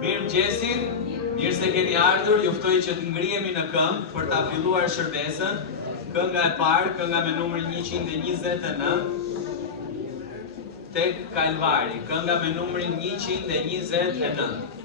Mirëmëngjesi, mirë se keni ardhur, ju ftoj që të ngrihemi në këngë për ta filluar shërbesën. Kënga e parë, kënga me numrin 129, tek Kalvari, kënga me numrin 129.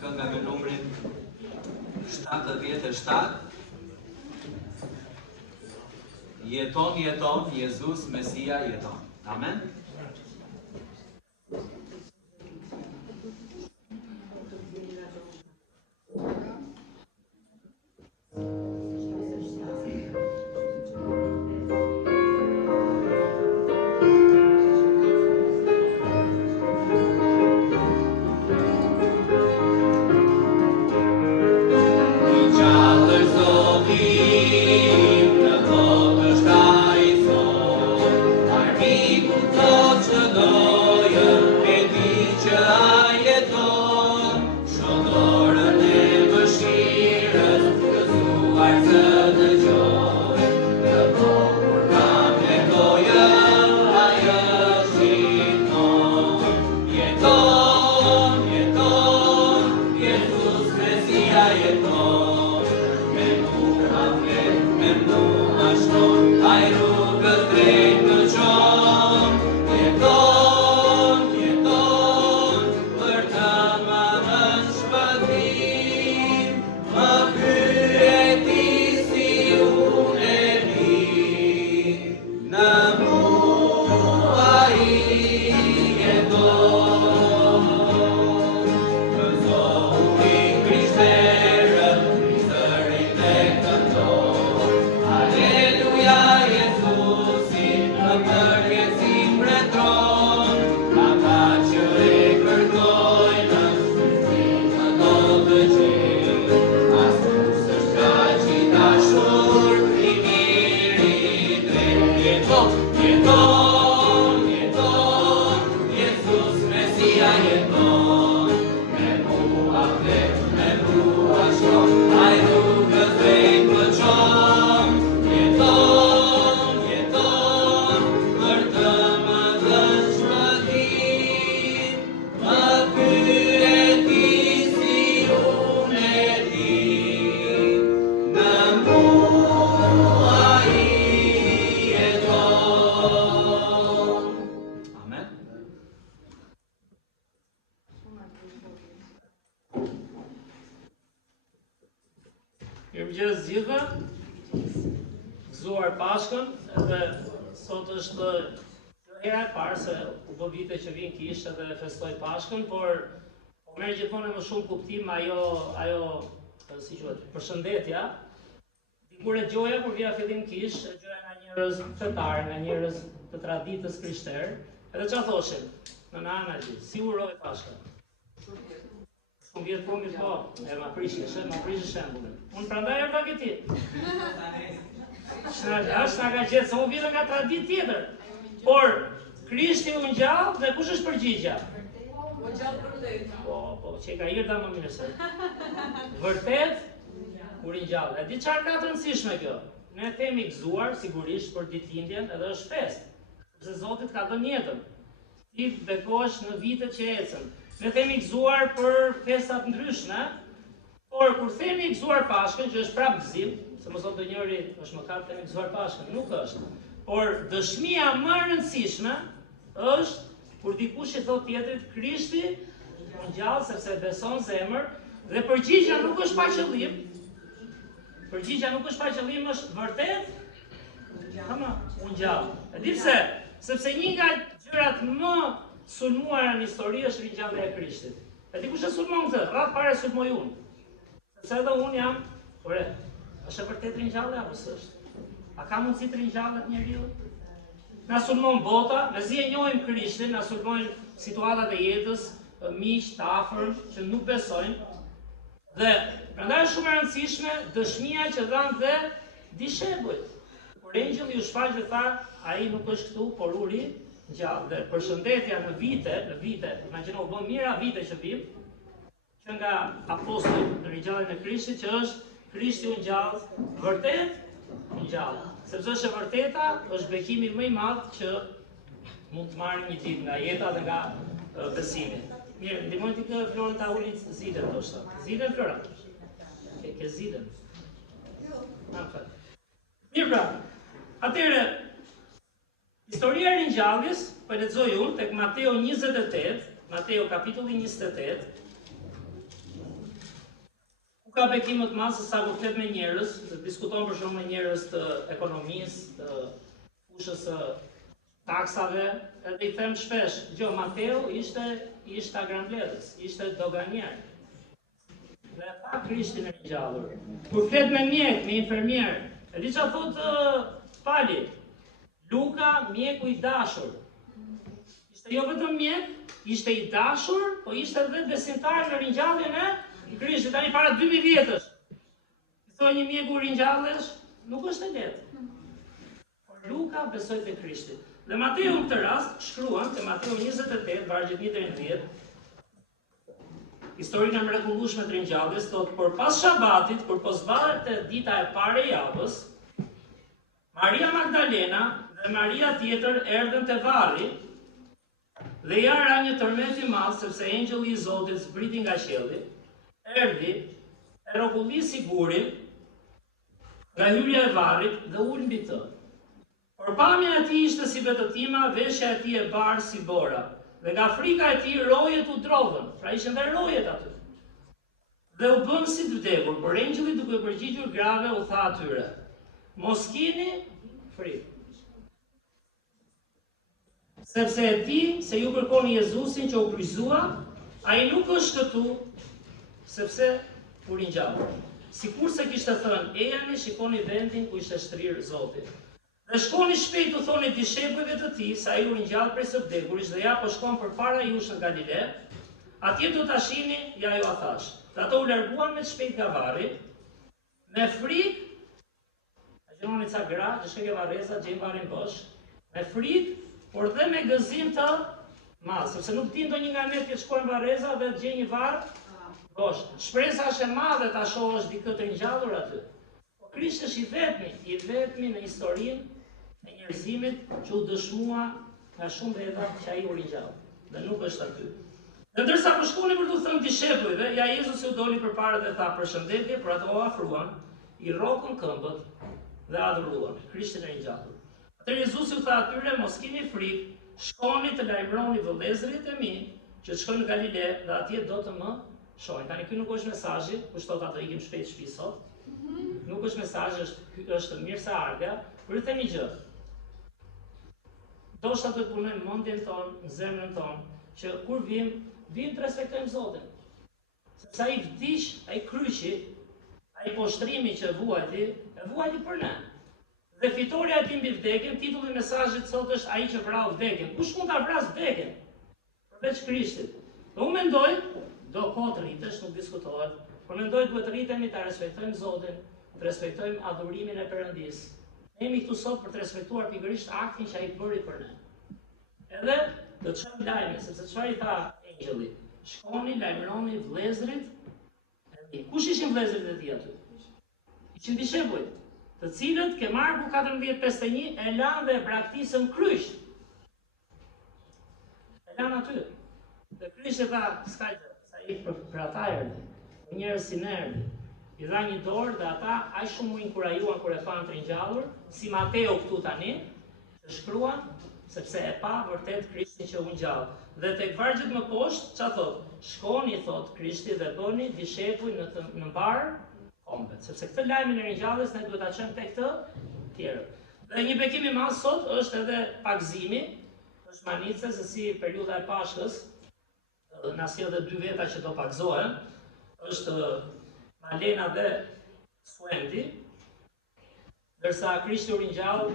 Kënga me numrin 77. Jeton, jeton, Jezus Mesia jeton. Amen. Më pyeti gjithëve, gëzuar Pashkën, edhe sot është hera e parë se u bë vite që vin kish edhe festoj Pashkën, por merr gjithmonë më shumë kuptim ajo si quhet, përshëndetja. Dikur e gjoja kur vija fillim kish, e gjoja nga njerëz fetar, nga njerëz të traditës krishterë, edhe çfarë thoshin? Në Ana Gji, si uroj Pashkën? Shumë vjetë punit po, ma prishë shembullin. Unë prandaj e pak e ti. Ashtë nga ka gjithë, se unë vjetë nga tradit tjetër. Por, Krishti u ngjall dhe kush është përgjigja? U ngjall vërtet. Po, që ka irda më mirë se. Vërtet, kur i ngjall. E di çfarë ka të rëndësishme kjo? Ne themi gëzuar, sigurisht, për ditëlindjen edhe është fest. Sepse Zoti ka dhënë jetën. Ti bekohesh në vitet që ecën. Ne themi gëzuar për festat ndryshme, por kur themi gëzuar Pashkën, që është prapë gëzim, se mos thotë njëri është mëkat themi gëzuar Pashkën, nuk është. Por dëshmia më e rëndësishme është kur dikush i thot tjetrit Krishti u ngjall sepse beson zemër dhe përgjigjja nuk është pa qëllim. Përgjigjja nuk është pa qëllim, është vërtet u ngjall. E di pse? Sepse një nga gjërat më sulmuara në histori është ringjallja e Krishtit. E di kush e sulmon këtë? Rreth pare sulmoj unë. Sepse edhe unë jam, ore, është e vërtet ringjallja apo s'është? A ka mundësi të ringjallet njeriu? Na sulmon bota, mezi e njohim Krishtin, na sulmojnë situatat e jetës, miq të afërm që nuk besojnë. Dhe prandaj është shumë e rëndësishme dëshmia që dhanë dhe dishepujt. Por engjëlli u shfaq dhe tha, ai nuk është këtu, por uri gjallë. Dhe përshëndetja në vite, imagjino u bën mira vite që vim, që nga apostujt në ringjalljen e Krishtit, që është Krishti u ngjall, vërtet u ngjall. Sepse është e vërteta, është bekimi më i madh që mund të marrim një ditë nga jeta dhe nga besimi. Mirë, ndihmojnë ti këtë Florën ta ulit ziden ndoshta. Ziden Flora. Ke ziden. Mirë pra, atëherë historia e ringjalljes, po e lexoj unë tek Mateo 28, Mateo kapitulli 28. Ku ka bekim më të madh se sa kur flet me njerëz, diskuton për shkak me njerëz të ekonomisë, të fushës së taksave, edhe i them shpesh, Mateo ishte agrambledhës, ishte doganier. Dhe pa Krishtin e ringjallur. Kur flet me mjek, me infermier, e di çfarë thot Pali? Luka, mjeku i dashur. Ishte jo vetëm mjek, ishte i dashur, po ishte edhe besimtar në ringjalljen e Krishtit. Tani para 2000 vjetësh. I thoi një mjeku ringjallesh, nuk është e lehtë. Por Luka besoi te Krishti. Dhe Mateu në këtë rast shkruan te Mateu 28, vargjet 1 deri në 10. Historinë e mrekullueshme të ringjalljes thotë, por pas shabatit, kur po zbaherte dita e parë e javës, Maria Magdalena dhe Maria tjetër erdhën te varri dhe ja ra një tërmet i madh sepse engjëlli i Zotit zbriti nga qielli, erdhi, e rrogullisi gurin nga hyrja e varrit dhe ul mbi të. Por pamja e tij ishte si vetëtima, veshja e tij e barë si bora, dhe nga frika e tij rojet u drodhën, pra ishin dhe rojet aty. Dhe u bën si të vdekur, por engjëlli duke përgjigjur grave u tha atyre, mos keni frikë. Sepse e di se ju kërkoni Jezusin që u kryqëzua, ai nuk është këtu, sepse u ringjall. Sikurse kishte thënë, ejani shikoni vendin ku ishte shtrirë Zoti. Dhe shkoni shpejt u thoni dishepujve të tij se ai u ringjall prej së vdekurit dhe ja po shkon përpara jush në Galile. Atje do ta shihni, ja ju a thash. Dhe ato u larguan me shpejt nga varri, me frikë. A gjeni ca gra, që shkojnë varreza, gjejnë varrin bosh, me frikë, por dhe me gëzim të madh, sepse nuk din ndonjë nga ne që shkojnë varreza dhe gjejnë një varr bosh. Shpresa është e madhe ta shohësh dikë të ringjallur aty. Po Krishti është i vetmi në historinë e njerëzimit që u dëshmua nga shumë veta që ai u ringjall, dhe nuk është aty. Dhe ndërsa po shkonin për t'u thënë dishepujve, ja Jezusi u doli përpara dhe tha përshëndetje, por ato u afruan, i rrokën këmbët dhe adhuruan Krishtin e ringjallur. Atëherë Jezusi u tha atyre, mos keni frikë, shkoni të lajmëroni vëllezërit e mi që shkojnë në Galile dhe atje do të më shohin. Tani ky nuk është mesazhi, kushtot ato ikim shpejt shtëpi sot. nuk është mesazh, është mirëseardhja, por i themi gjë. Ndoshta do të punojmë mendjen tonë, në zemrën tonë, që kur vim të respektojmë Zotin. Sepse ai vdiq, ai kryqi, ai poshtrimi që vuajti për ne. Dhe fitoria e tij mbi vdekjen, titulli i mesazhit sot është ai që vrau vdekjen. Kush mund ta vrasë vdekjen? Përveç Krishtit. Dhe unë mendoj, do kohë të rritesh, nuk diskutohet, por mendoj duhet rritemi ta respektojmë Zotin, të respektojmë adhurimin e Perëndisë. Ne jemi këtu sot për të respektuar pikërisht aktin që ai bëri për ne. Edhe do të çojmë lajme, sepse çfarë i tha engjëlli? Shkoni, lajmëroni vëllezërit e tij. Kush ishin vëllezërit e tij aty? Ishin dishepujt, të cilët ke Marku 14:51 e lanë dhe e braktisën kryq. E lanë aty. Dhe Krishti tha, s'ka gjë, sa i për ata erdhi, njerëz si ne erdhi. I dha një dorë dhe ata aq shumë u inkurajuan kur e panë të ringjallur, si Mateo këtu tani, që shkruan, sepse e pa vërtet Krishtin që u ngjall. Dhe tek vargjet më poshtë, çfarë thot? Shkoni, thot Krishti, dhe bëni dishepuj në mbar kombet. Sepse këtë lajmin e ringjalljes ne duhet ta çojmë tek të tjerët. Dhe një bekim i madh sot është edhe pagëzimi, është manice se si periudha e Pashkës, na sjell edhe 2 veta që do pagëzohen, është Malena dhe Suendi, ndërsa Krishti u ringjall,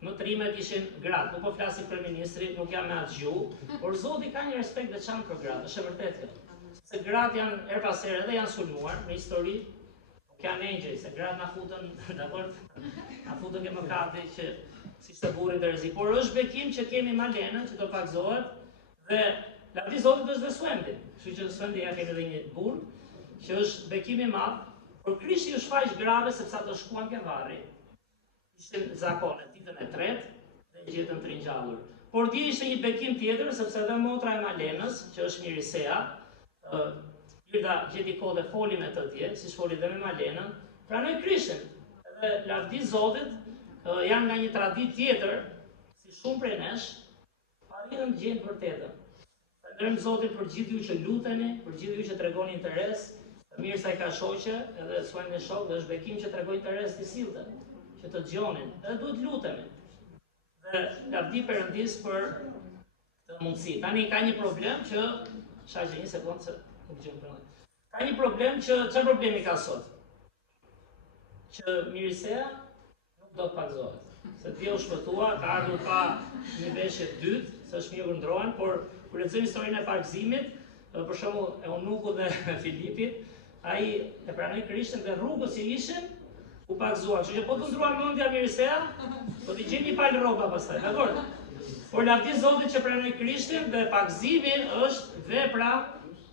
më trimet ishin gratë. Nuk po flasim për ministri, nuk jam me atë gjuhë, por Zoti ka një respekt veçantë për gratë, është e vërtetë kjo. Se gratë janë her pas here edhe janë sulmuar në histori, nuk janë engjëj, se gratë na futën, na futën ke mëkati që si ishte burri të rrezik. Por është bekim që kemi Malenën që do pagëzohet dhe lavdi Zotit është dhe Suendi. Kështu që Suendi ja kemi edhe një burr që është bekim i madh, por Krishti u shfaq grave sepse ato shkuan ke varri. Ishin zakone, ditën e tretë dhe gjetën të ringjallur. Por dje ishte një bekim tjetër, sepse edhe motra e Malenës, që është Mirisea, Hilda gjeti kohë dhe foli me të dje, si foli dhe me Malenën, pranoi Krishtin. Edhe lavdi Zotit janë nga një traditë tjetër, si shumë prej nesh, arritën të gjejnë vërtetën. Falenderojmë Zotin për gjithë ju që luteni, për gjithë ju që tregoni interes. Mirë sa i ka shoqe, edhe Suendi shok, dhe është bekim që tregoj interes të sillte, që të dëgjonin, edhe duhet lutemi. Dhe lavdi Perëndisë për të mundësi. Tani ka një problem që, shaqe një sekundë se nuk gjëm për në. Ka një problem që, çfarë problemi ka sot? Që Mirisea nuk do të pagëzohet. Se t'je u shpëtua, ka ardhur pa një veshje dytë, se është mirë ndrohen, por kur lexojmë historinë e pagëzimit, për shembull Eunuku dhe Filipit, ai e pranoi Krishtin dhe rrugës që ishin u pagëzuan. Kështu që po të ndruan mendja Mirisea, po t'i gjejmë një palë rroba pastaj, dakor? Por lavdi Zotit që pranoi Krishtin dhe pagëzimi është vepra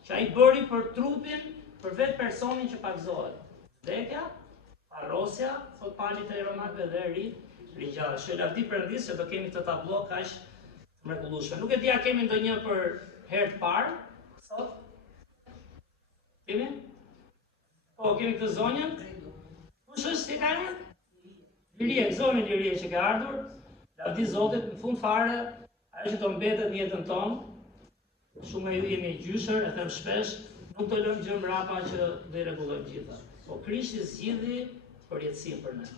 që ai bëri për trupin, për vetë personin që pagëzohet. Vdekja, arrosja, thot pali te Romakëve dhe ringjallja. Që lavdi Perëndisë që do kemi këtë tablo kaq mrekullueshme. Nuk e di a kemi ndonjë për herë të parë sot? Kemi? Po, kemi këtë zonjën? Kush është si ka emër? Lirie, zonjën Lirie që ka ardhur. Lavdi Zotit, në fund fare, ajo që do mbetet në jetën tonë, shumë e ju jemi gjyshër, e them shpesh, nuk të lëmë gjë mbrapa që do i rregullojmë gjitha. Po Krishti zgjidhi përjetësinë për ne.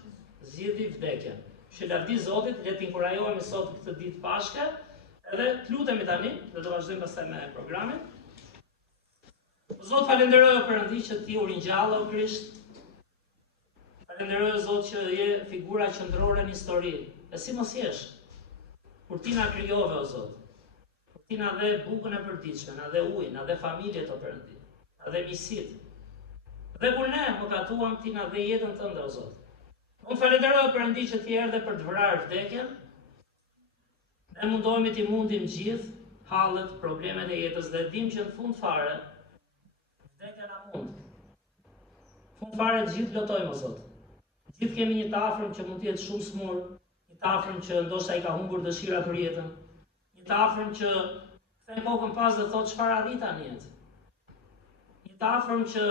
Zgjidhi vdekjen. Që lavdi Zotit, le të inkurajohemi sot këtë ditë Pashke, edhe të lutemi tani, dhe do vazhdojmë pastaj me programin. Zot, falenderoj o Perëndi që ti u ringjall o Krisht. Falenderoj Zot që je figura qendrore në histori. E si mos jesh? Kur ti na krijove o Zot. Kur ti na dhe bukën e përditshme, na dhe ujin, na dhe familjet o Perëndi, na dhe miqësitë. Dhe kur ne mëkatuam, ti na dhe jetën tënde o Zot. Unë falenderoj o Perëndi që ti erdhe për të vrarë vdekjen. Ne mundohemi t'i mundim gjithë hallet, problemet e jetës dhe dim që në fund fare vdekja na mund. Fund fare gjithë lotojmë o Zot. Gjithë kemi një të afërm që mund të jetë shumë smur, një të afërm që ndoshta i ka humbur dëshira për jetën, një të afërm që kthen kokën pas dhe thotë çfarë arrita në jetë. Një të afërm që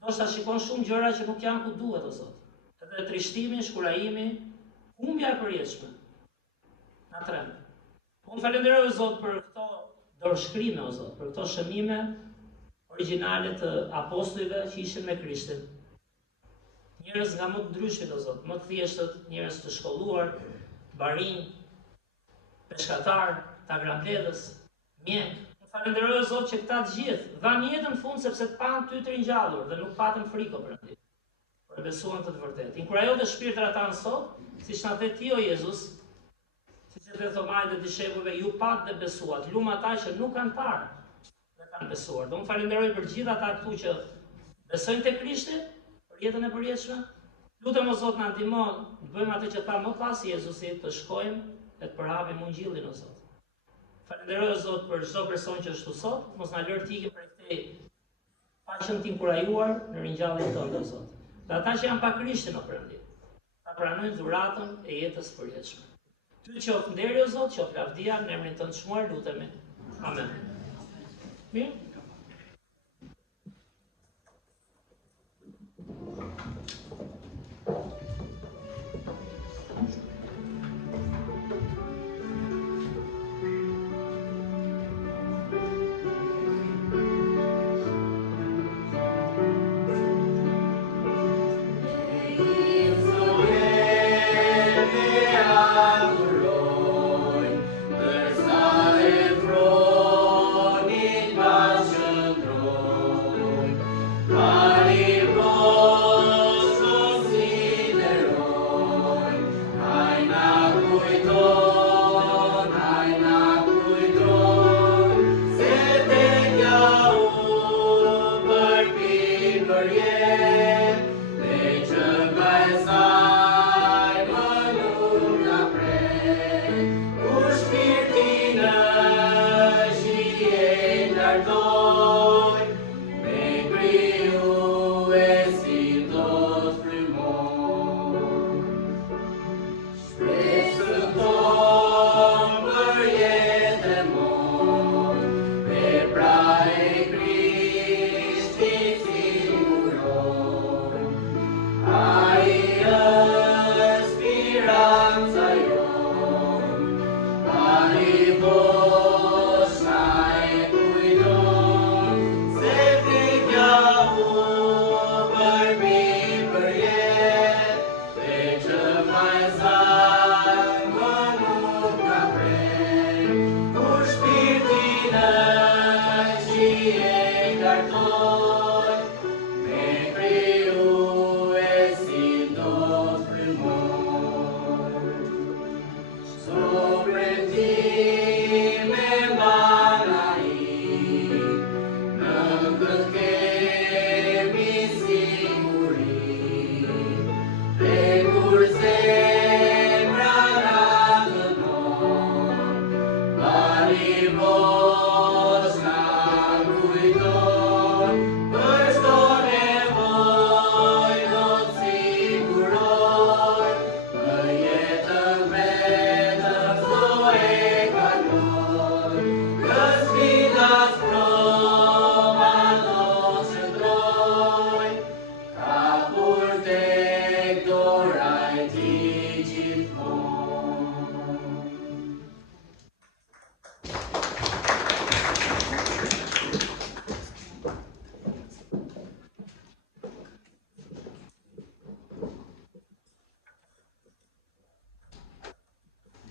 ndoshta shikon shumë gjëra që nuk janë ku duhet o Zot. Edhe trishtimi, shkurajimi, humbja e përjetshme. Na trem. Unë falenderoj o Zot për këto dorëshkrime o Zot, për këto shënime origjinale të apostujve që ishin me Krishtin. njerëz nga më të ndryshmit o Zot, më të thjeshtët, njerëz të shkolluar, barinj, peshkatar, tagrambledhës, mjek. Falenderoj o Zot që këta të gjithë dhanë jetën në fund sepse të panë ty të ringjallur dhe nuk patën frikë për Ti. Por besuan të vërtetë. Inkurajo dhe shpirtrat tanë sot, siç na the Ti o Jezus, siç e the Thomai dhe dishepujve, ju pat dhe besuat, lumë ata që nuk kanë parë dhe kanë besuar. Do më falenderoj për gjithë ata këtu që besojnë te Krishti për jetën e përjetshme. Lutem o Zot na ndihmo, të bëjmë atë që tha më pas Jezusi, të shkojmë e të përhapim ungjillin o Zot. Falenderoj o Zot për çdo person që është këtu sot, mos na lër të ikim prej këtij paqen të inkurajuar në ringjalljen tonë o Zot. Dhe ata që janë pa Krishtin o Perëndim, ta pranojnë dhuratën e jetës së përjetshme. Ty qoftë nderi o Zot, qoftë lavdia në emrin tënd të çmuar lutemi. Amen. Mirë.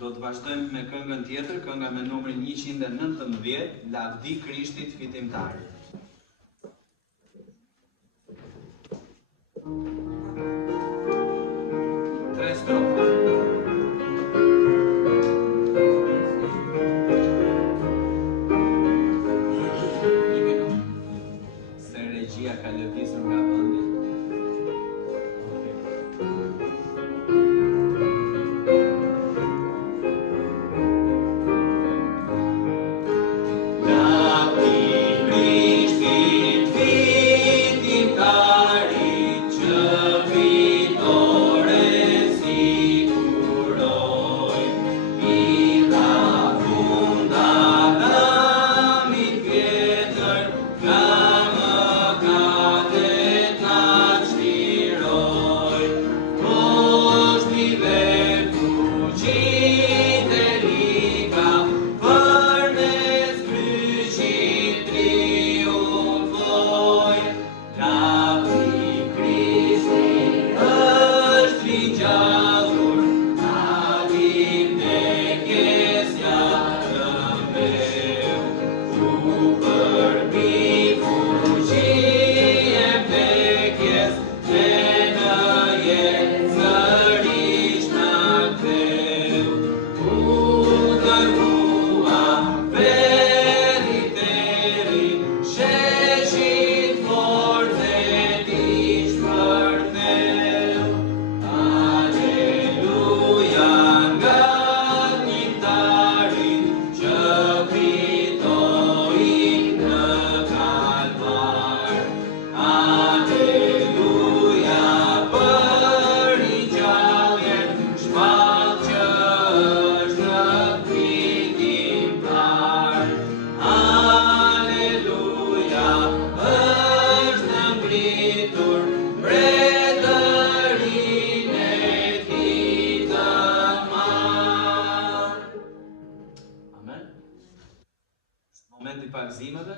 Do të vazhdojmë me këngën tjetër, kënga me numrin 119, Lavdi Krishtit Fitimtarit. Tre strofa. Një minutë. Se regjia ka lëvizur nga vendi. Lavdi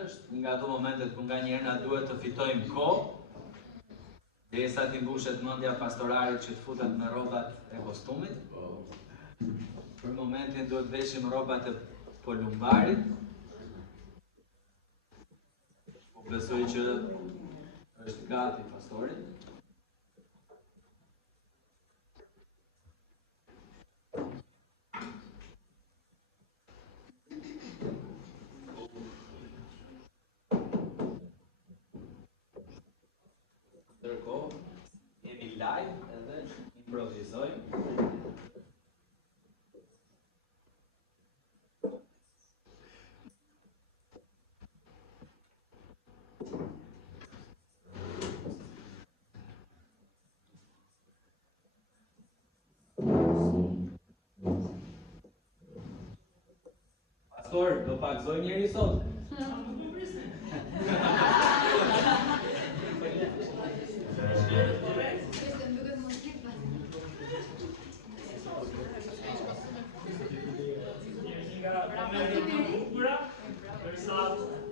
është nga ato momentet ku nga njerë na duhet të fitojmë kohë, derisa t'i mbushet mendja pastorarit që të futet me rrobat e kostumit. Për momentin duhet veshim rrobat e polumbarit. Po besoj që është gati pastori. Ndërkohë, jemi live edhe improvizojmë. Pastor, do pakzoj njëri sot?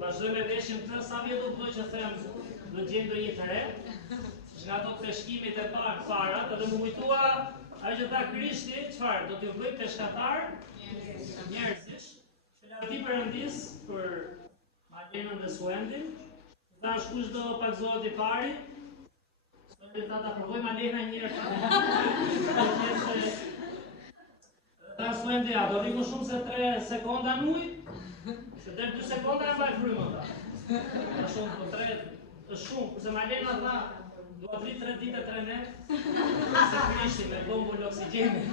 Vazhdojmë veshin të sa vjet do të bëj që them do gjej ndonjë të re. Nga ato peshkimit e para, edhe më kujtua ai që tha Krishti, çfarë do t'ju bëj peshkatar njerëzish. Lavdi Perëndis për Malenën dhe Suendin. Tash kush do pakzohet i pari? Sot ta provoj Malena një herë. Ta Suendi do rriku shumë se 3 sekonda në ujë. Se deri 2 sekonda e mbaj frymën ta. Është shumë po 3 është shumë, kurse Malena tha do të rrit 3 ditë 3 netë. Se Krishti me bombën e oksigjenit.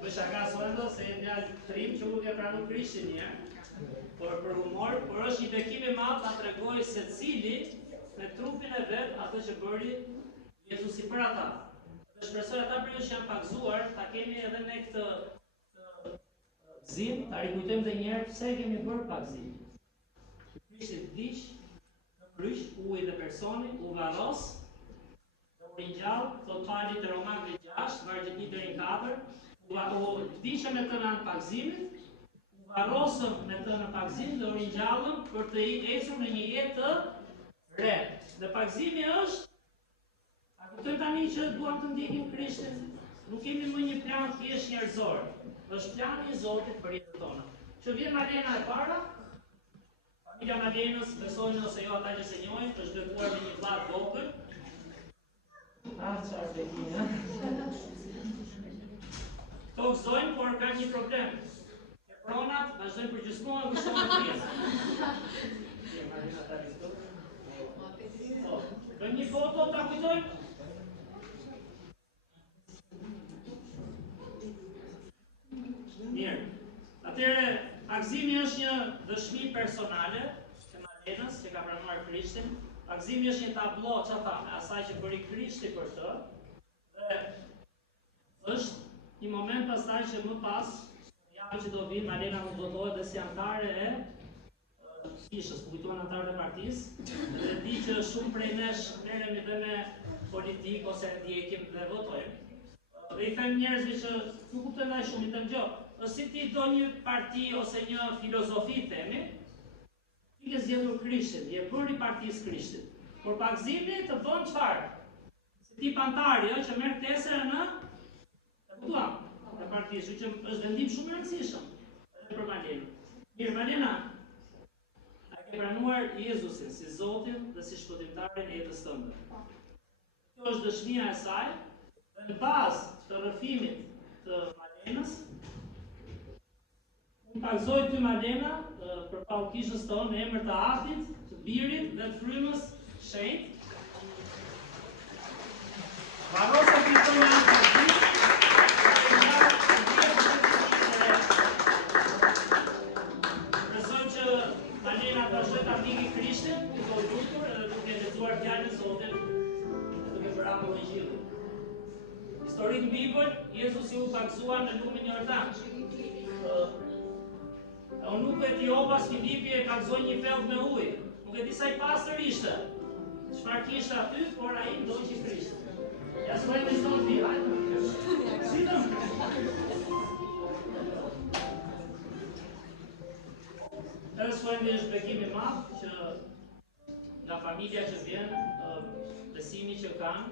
Për shaka Suendo se e një trim që u ke pranu Krishtin një. Por për humor, por është një bekim i madh ta tregoj se cili me trupin e vet atë që bëri Jezusi për ata. Dhe shpresoj ata për ju që janë pakzuar, ta kemi edhe ne këtë gëzim, ta rikujtojmë edhe një herë pse kemi bërë pakzim. Krishti vdiq në kryq, uji dhe personi, u varros, u ringjall, thot pali te Romakëve 6, vargjet 1 deri në 4, u vdiqëm me të në pakzimit, u varrosëm me të në pakzim dhe u ringjallëm për të ecur në një jetë të re. Dhe pakzimi është, a kuptojmë tani që duam të ndjekim Krishtin, nuk kemi më një plan thjesht njerëzor. Është plani i Zotit për jetën tonë. Që vjen Malena e para, familja Malenës, besojnë ose jo ata që se njohin, është dëtuar me një vlla të vogël. Çfarë bekinë? Këto gëzojnë, por ka një problem. Pronat vazhdojnë për gjysmën gëzohen pjesë. Bëjmë një foto, ta kujtojmë? Mirë. Atëherë, akzimi është një dëshmi personale të Malenës që ka pranuar Krishtin. Akzimi është një tablo, çfarë tha, me asaj që bëri Krishti për të. Dhe është një moment pastaj që më pas, javën që do vinë, Malena nuk do të dohet dhe si antare e kishës, kujtuan antarët e partisë, dhe di që shumë prej nesh merremi dhe me politikë ose ndjekim dhe votojmë. Dhe i them njerëzve që nuk kuptojnë ai shumë, i them gjë, është si ti do një parti ose një filozofi themi, ti ke zgjedhur Krishtin, je bërë i partisë Krishtit. Por pakzimi të bën çfarë? Si ti pantari që merr tesën në e partisë, që është vendim shumë i rëndësishëm edhe për Malenën. Mirë, Malena, a ke pranuar Jezusin si Zotin dhe si shpëtimtarin e jetës tënde. Kjo është dëshmia e saj, dhe në bazë të rrëfimit të Malenës, unë pakzoj ty Malena për pallkishës tonë në emër të Atit, të Birit dhe të Frymës Shenjtë. Varrosa Krishtoja në pakzim, besojmë që Malena vazhdoi ta ndjekë Krishtin, duke u lutur edhe duke lexuar fjalën e Zotit, duke bërë apologjilli. Historik në Bibël, Jezusi u pakzua në lumin e Jordan. Eunuku Etiopas Filipi e pakzoi një pellg me ujë. Nuk e di sa i pastër ishte. Çfarë kishte aty, por ai ndoqi Krishtin. Ja s'vojnë me zonë vila. Sidëm. Edhe s'vojnë suendi është bekim I madh që nga familja që vjen, besimi që kanë,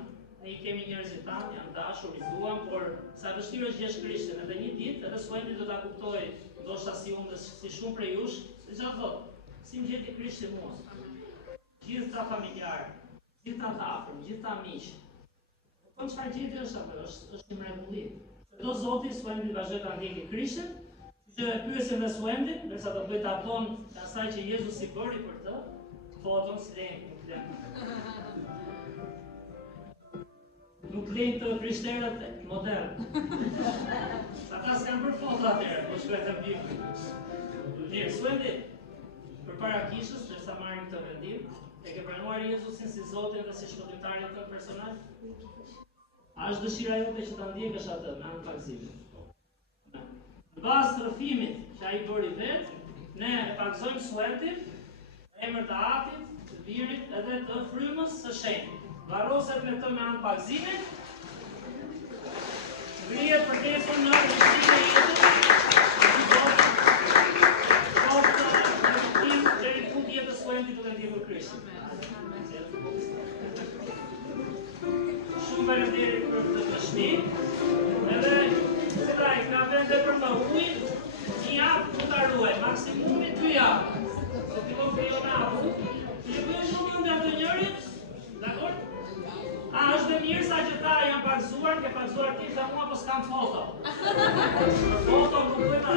ne I kemi njerëzit tanë, janë dashur, I duam, por sa vështirë është gjesh Krishtin, edhe një ditë, edhe suendi do ta kuptoj, ndoshta si unë dhe si shumë prej jush, si gjatë thotë, si më gjeti Krishti mua. Gjithë ta familjarë, gjithë ta të afërm, gjithë ta miq. Po çfarë gjeti është apo është një mrekulli. Do Zoti suendi vazhdoi ta ndjekë Krishtin, që e pyesin me suendin, ndërsa do bëj tablon të asaj që Jezusi bëri për të, foton si nuk lejnë të krishterët modern. Ata s'kanë për foto atëherë, po shkruajnë Biblën. Mirë, suendi përpara kishës, ndërsa marrin këtë vendim, e ke pranuar Jezusin si Zotin dhe si shpëtimtarin tënd personal? A është dëshira jote që ta ndjekësh atë me anë pagëzimi? Në bazë të rrëfimit që ai bëri vetë, ne e pagëzojmë suetin, emër të Atit, të Birit edhe të Frymës së Shenjtë. Varroset me të me anë pagëzimit, ngrihet përdesur në rrugën e jetës, qoftë deri në fund jetës suendi duke ndjekur Krishtin. Shumë faleminderit për këtë dëshmi, edhe cila I ka vende për më ujë, një javë ku ta ruaj, maksimumi 2 javë. Se fillon kampionatu, që bëjmë shumë ndër të njërit, dakor? A është dhe mirë sa që ta janë pagëzuar, ke pagëzuar ti dhe mua, po s'kam foto. Për foto nuk bëjmë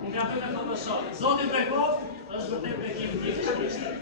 Unë ka bëjmë Photoshop. Zoti Brekov është vërtet bekim të Krishtit.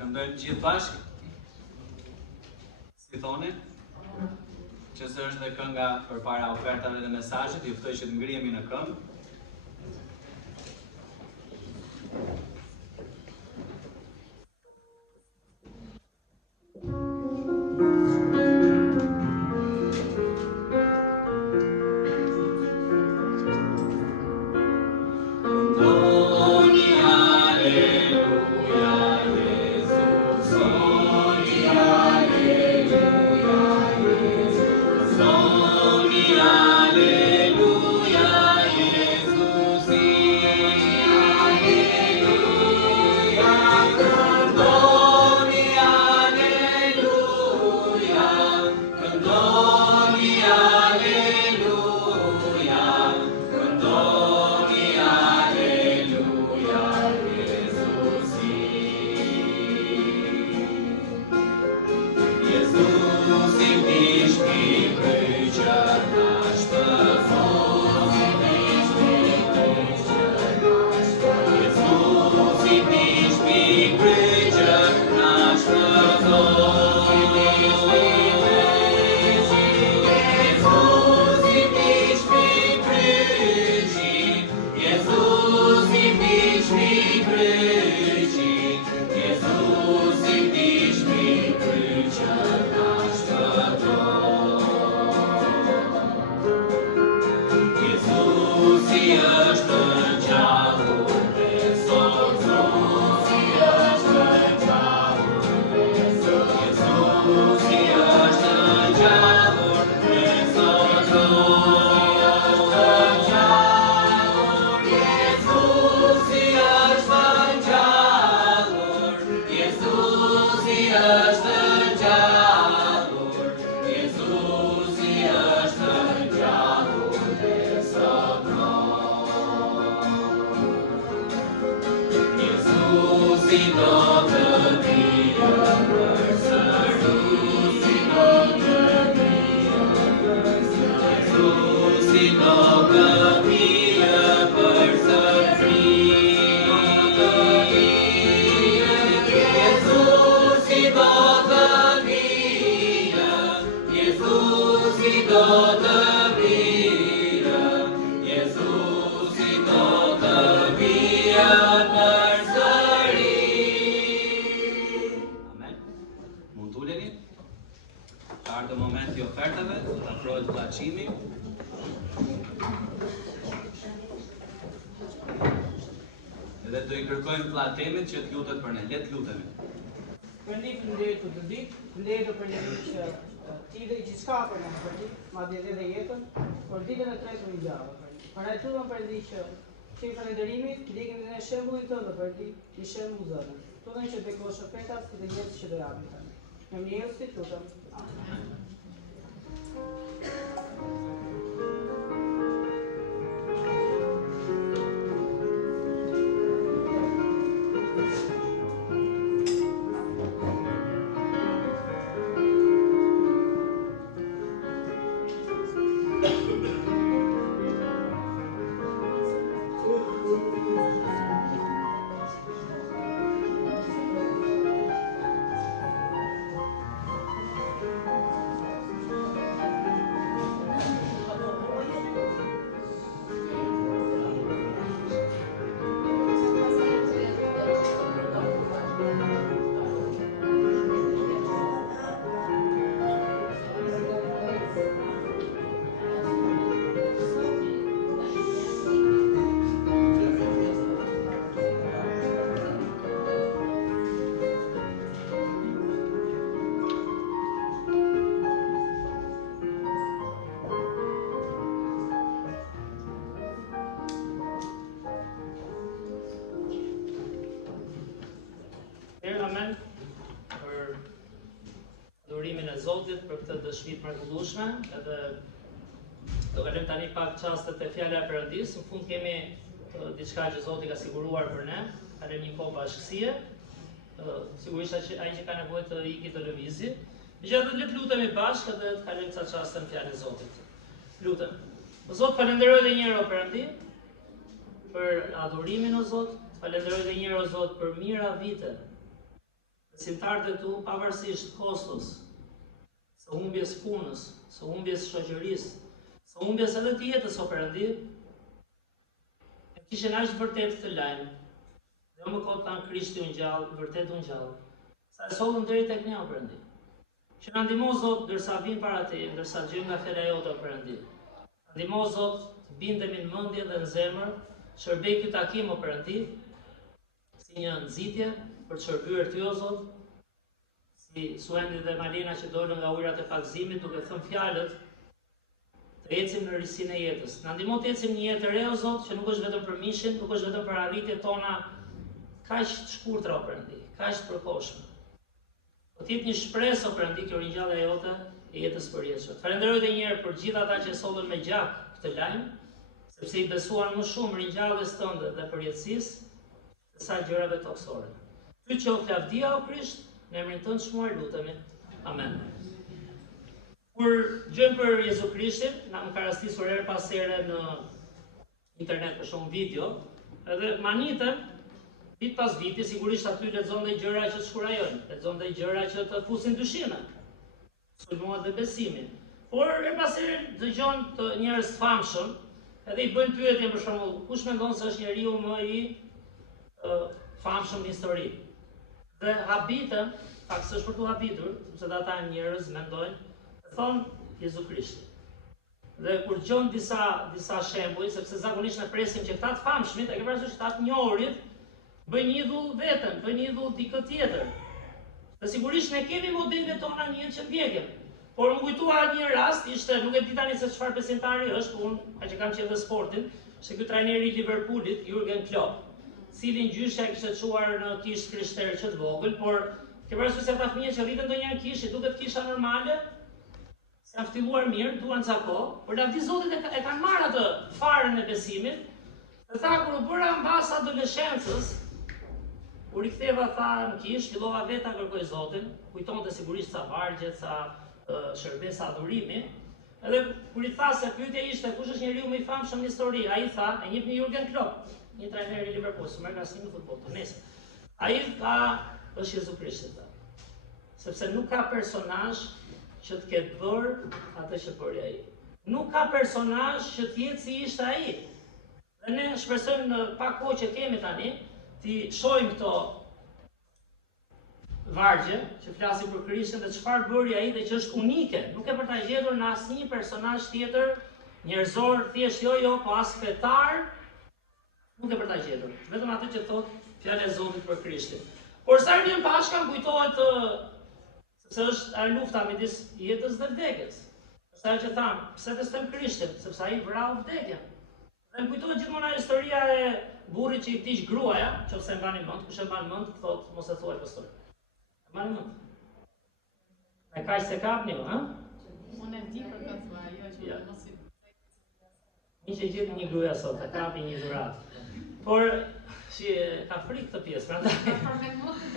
Këndojmë gjithë bashkë, si thoni, që së është dhe kënga për para ofertave dhe mesazhet, ju ftoj që të ngrihemi në këmbë. Edhe do I kërkojmë vllatemit që të lutet për ne. Le të lutemi. Perdi, faleminderit për të ditë, faleminderit për një që ti dhe gjithçka për ne, Perdi, madje edhe jetën, por ditën e tretë më ngjallë, Perdi. Prandaj lutem Perdi që i falënderimit, ndjekim në shembullin tënd, Perdi, I shembull zotën. Lutem që të bekosh ofertat dhe jetës që do japim tani. Në emrin e Jezusit lutem. Amen. Amen për adhurimin e Zotit, për këtë dëshmi të mrekullueshme, edhe do kalojmë tani pak çastet e fjala e Perëndis. Në fund kemi diçka që Zoti ka siguruar për ne, kalojmë një kohë bashkësie. Sigurisht ai që ka nevojë të ikë të lëvizi. Megjithatë le të lutemi bashkë dhe të kalojmë ca çaste në fjalën e Zotit. Lutem. O Zot, falenderoj edhe një herë o Perëndi për adhurimin o Zot, falenderoj edhe një herë o Zot për mira vite. Besimtarët e tu, pavarësisht kostos, së humbjes punës, së humbjes shoqërisë, së humbjes edhe të jetës o Perëndi, e kishin aq vërtet këtë lajm. Dhe më kot tan Krishti u ngjall, vërtet u ngjall. Sa e sollën deri tek ne o Perëndi. Që na ndihmo Zot ndërsa vim para Te, ndërsa gjejmë nga fjala jote o Perëndi. Na ndihmo Zot të bindemi në mendje dhe në zemër, shërbej ky takim o Perëndi, si një nxitje për të shërbyer Ty o Zot, si Suendi dhe Malina që dolën nga ujërat e pakëzimit duke thënë fjalët, të ecim në risinë e jetës. Na ndihmo të ecim një jetë e re o Zot, që nuk është vetëm për mishin, nuk është vetëm për arritjet tona kaq të shkurtra o Perëndi, kaq të përkohshme. Po të jetë një shpresë o Perëndi kjo ringjallja jote e jetës përjetshme. Falenderoj edhe një herë për gjithë ata që sollën me gjak këtë lajm, sepse I besuan më shumë ringjalljes tënde dhe përjetësisë se sa gjërave toksore. Ty qoftë lavdia o Krisht, në emrin tënd shmuar lutemi. Amen. Kur gjojmë për Jezu Krishtin, na më ka rastisur her pas here në internet për shumë video, edhe manitëm, vit pas viti, sigurisht aty lexon dhe gjëra që të shkurajojnë, lexon dhe gjëra që të fusin dyshime, sulmuat dhe besimin. Por her pas here dëgjon të njerëz të famshëm, edhe I bëjnë pyetje për shembull, kush mendon se është njeriu më I famshëm në histori? Dhe habitën, pak s'është për të habitur, sepse ata njerëz mendojnë, thonë Jezu Krishti. Dhe kur gjon disa shembuj, sepse zakonisht ne presim që këta të famshmit, e ke parasysh këta të njohurit, bëjnë idhull veten, bëjnë idhull dikë tjetër. Dhe sigurisht ne kemi modelet tona në jetë që ndjekim. Por më kujtua një rast, ishte, nuk e di tani se çfarë besimtari është, unë ka që kam qenë dhe sportin, se ky trajneri I Liverpoolit, Jurgen Klopp, cilin gjyshja kishte çuar në kishë krishterë që të vogël, por ke parasysh se ata fëmijë që rriten ndonjëherë kishë, duket kisha normale, se janë filluar mirë, duan ca kohë, por lavdi Zotit e kanë marrë atë farën e besimit, dhe tha kur u bëra mbas adoleshencës, U riktheva tha në kish, fillova veta kërkoj Zotin, kujtonte sigurisht sa vargje, sa shërbesa adhurimi. Edhe kur I tha se pyetja ishte kush është njeriu më I famshëm në histori, ai tha, e njihni Jurgen Klopp, një trajner I Liverpool, merr asnjë në futboll, nesër. Ai tha është Jezu Krishti tha. Sepse nuk ka personazh që të ketë bërë atë që bëri ai. Nuk ka personazh që të jetë si ishte ai. Dhe ne shpresojmë në pak kohë që kemi tani, ti shohim këto vargje që flasin për Krishtin dhe çfarë bëri ai dhe që është unike. Nuk e për ta gjetur në asnjë personazh tjetër, njerëzor, thjesht jo, po as fetar, nuk e për ta gjetur. Vetëm atë që thot fjala e Zotit për Krishtin. Por sa vjen Pashka kujtohet se është ajo lufta midis jetës dhe vdekjes. Është ajo që tham, pse festojmë Krishtin, sepse ai vrau vdekjen. Dhe më kujtohet gjithmonë ajo historia e burrit që I tiq gruaja, nëse e mbani mend, kush e mban mend, thot mos e thuaj pastor. E mbani mend. Me kaq se kapni, ha? Unë e di për këtë thua, jo që mos I. Një që gjetë një gruaja sot, e kapi një dhuratë. Por si ka frikë këtë pjesë, prandaj.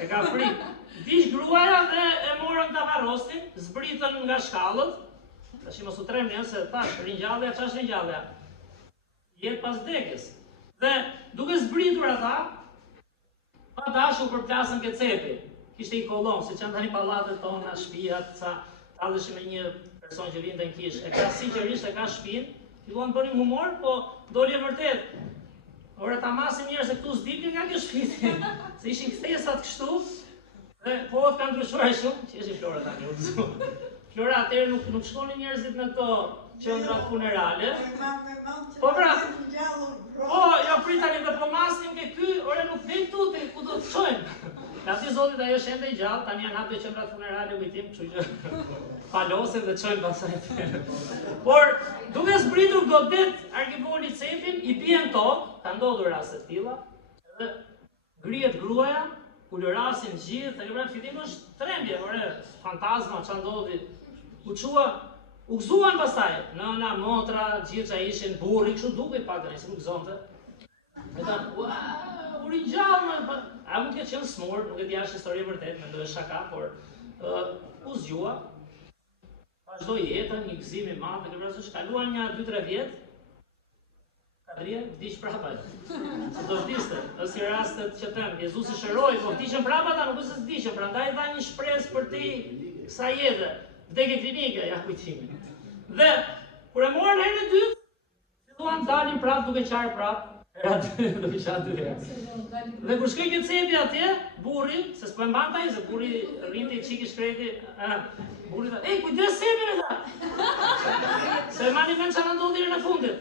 E ka frikë. Tiq gruaja dhe e morën ta varrostin, zbritën nga shkallët. Tash mos u tremni se thash ringjallja, ç'është ringjallja? Jetë pas vdekjes. Dhe duke zbritur ata, pa dashur përplasën ke cepi. Kishte I kollon, siç janë tani pallatet tona, shtëpiat, sa talleshim me një person që vinte në kish. E ka sinqerisht e ka shtëpinë, filluan të bënin humor, po doli e vërtet. Ora ta masin njerëz se këtu s'dilin nga kjo shtëpi. Se ishin kthesat kështu. Dhe po të kanë ndryshuar shumë, që ishin Flora tani, u gëzu. Flora atëherë nuk shkonin njerëzit në këto qendrat funerale. Po pra, po, ja pritani dhe po masnim ke ky, ore nuk vej këtu, ku do të shojmë. Lati Zotit ajo është ende I gjallë, tani janë hapë qendrat funerale kujtim, kështu që palosen dhe çojnë pasaj. Por, duke zbritur godet arkipoli cepin, I bien tokë, ka ndodhur raste të tilla, edhe ngrihet gruaja, kulërasin gjithë, e këpër fillim është trembje, ore, fantazma, që ndodhi. U gëzuan pastaj, nëna, motra, gjithë që ishin burri, kështu duke I pak, se nuk gëzonte. E tanë, u ringjallë, a mund të qenë smur, nuk e di është histori vërtet, mendoj shaka, por u zgjua. Vazhdoi jetën, një gëzim I madh, e këpër shkaluan një 2-3 vjet. Katria, vdiq prapa. Se do vdiste, është I rastet që them, Jezusi shëroi, po vdiqën prapa ata, nuk është se vdiqën, prandaj dha një shpresë për ti kësaj jete. Vdekje klinike, ja kujtimin. Dhe, kur e morën herën e dytë, filluan dalin prapë duke qarë prapë. Era duke qarë 2 herë. Dhe kur shkoi ke cepi atje, burri, se s'po e mban taj, se burri rrinte I çiki shkreti, burri tha, ej, kujdes cepin e tha. Se mani mend çfarë ndodhi në fundit.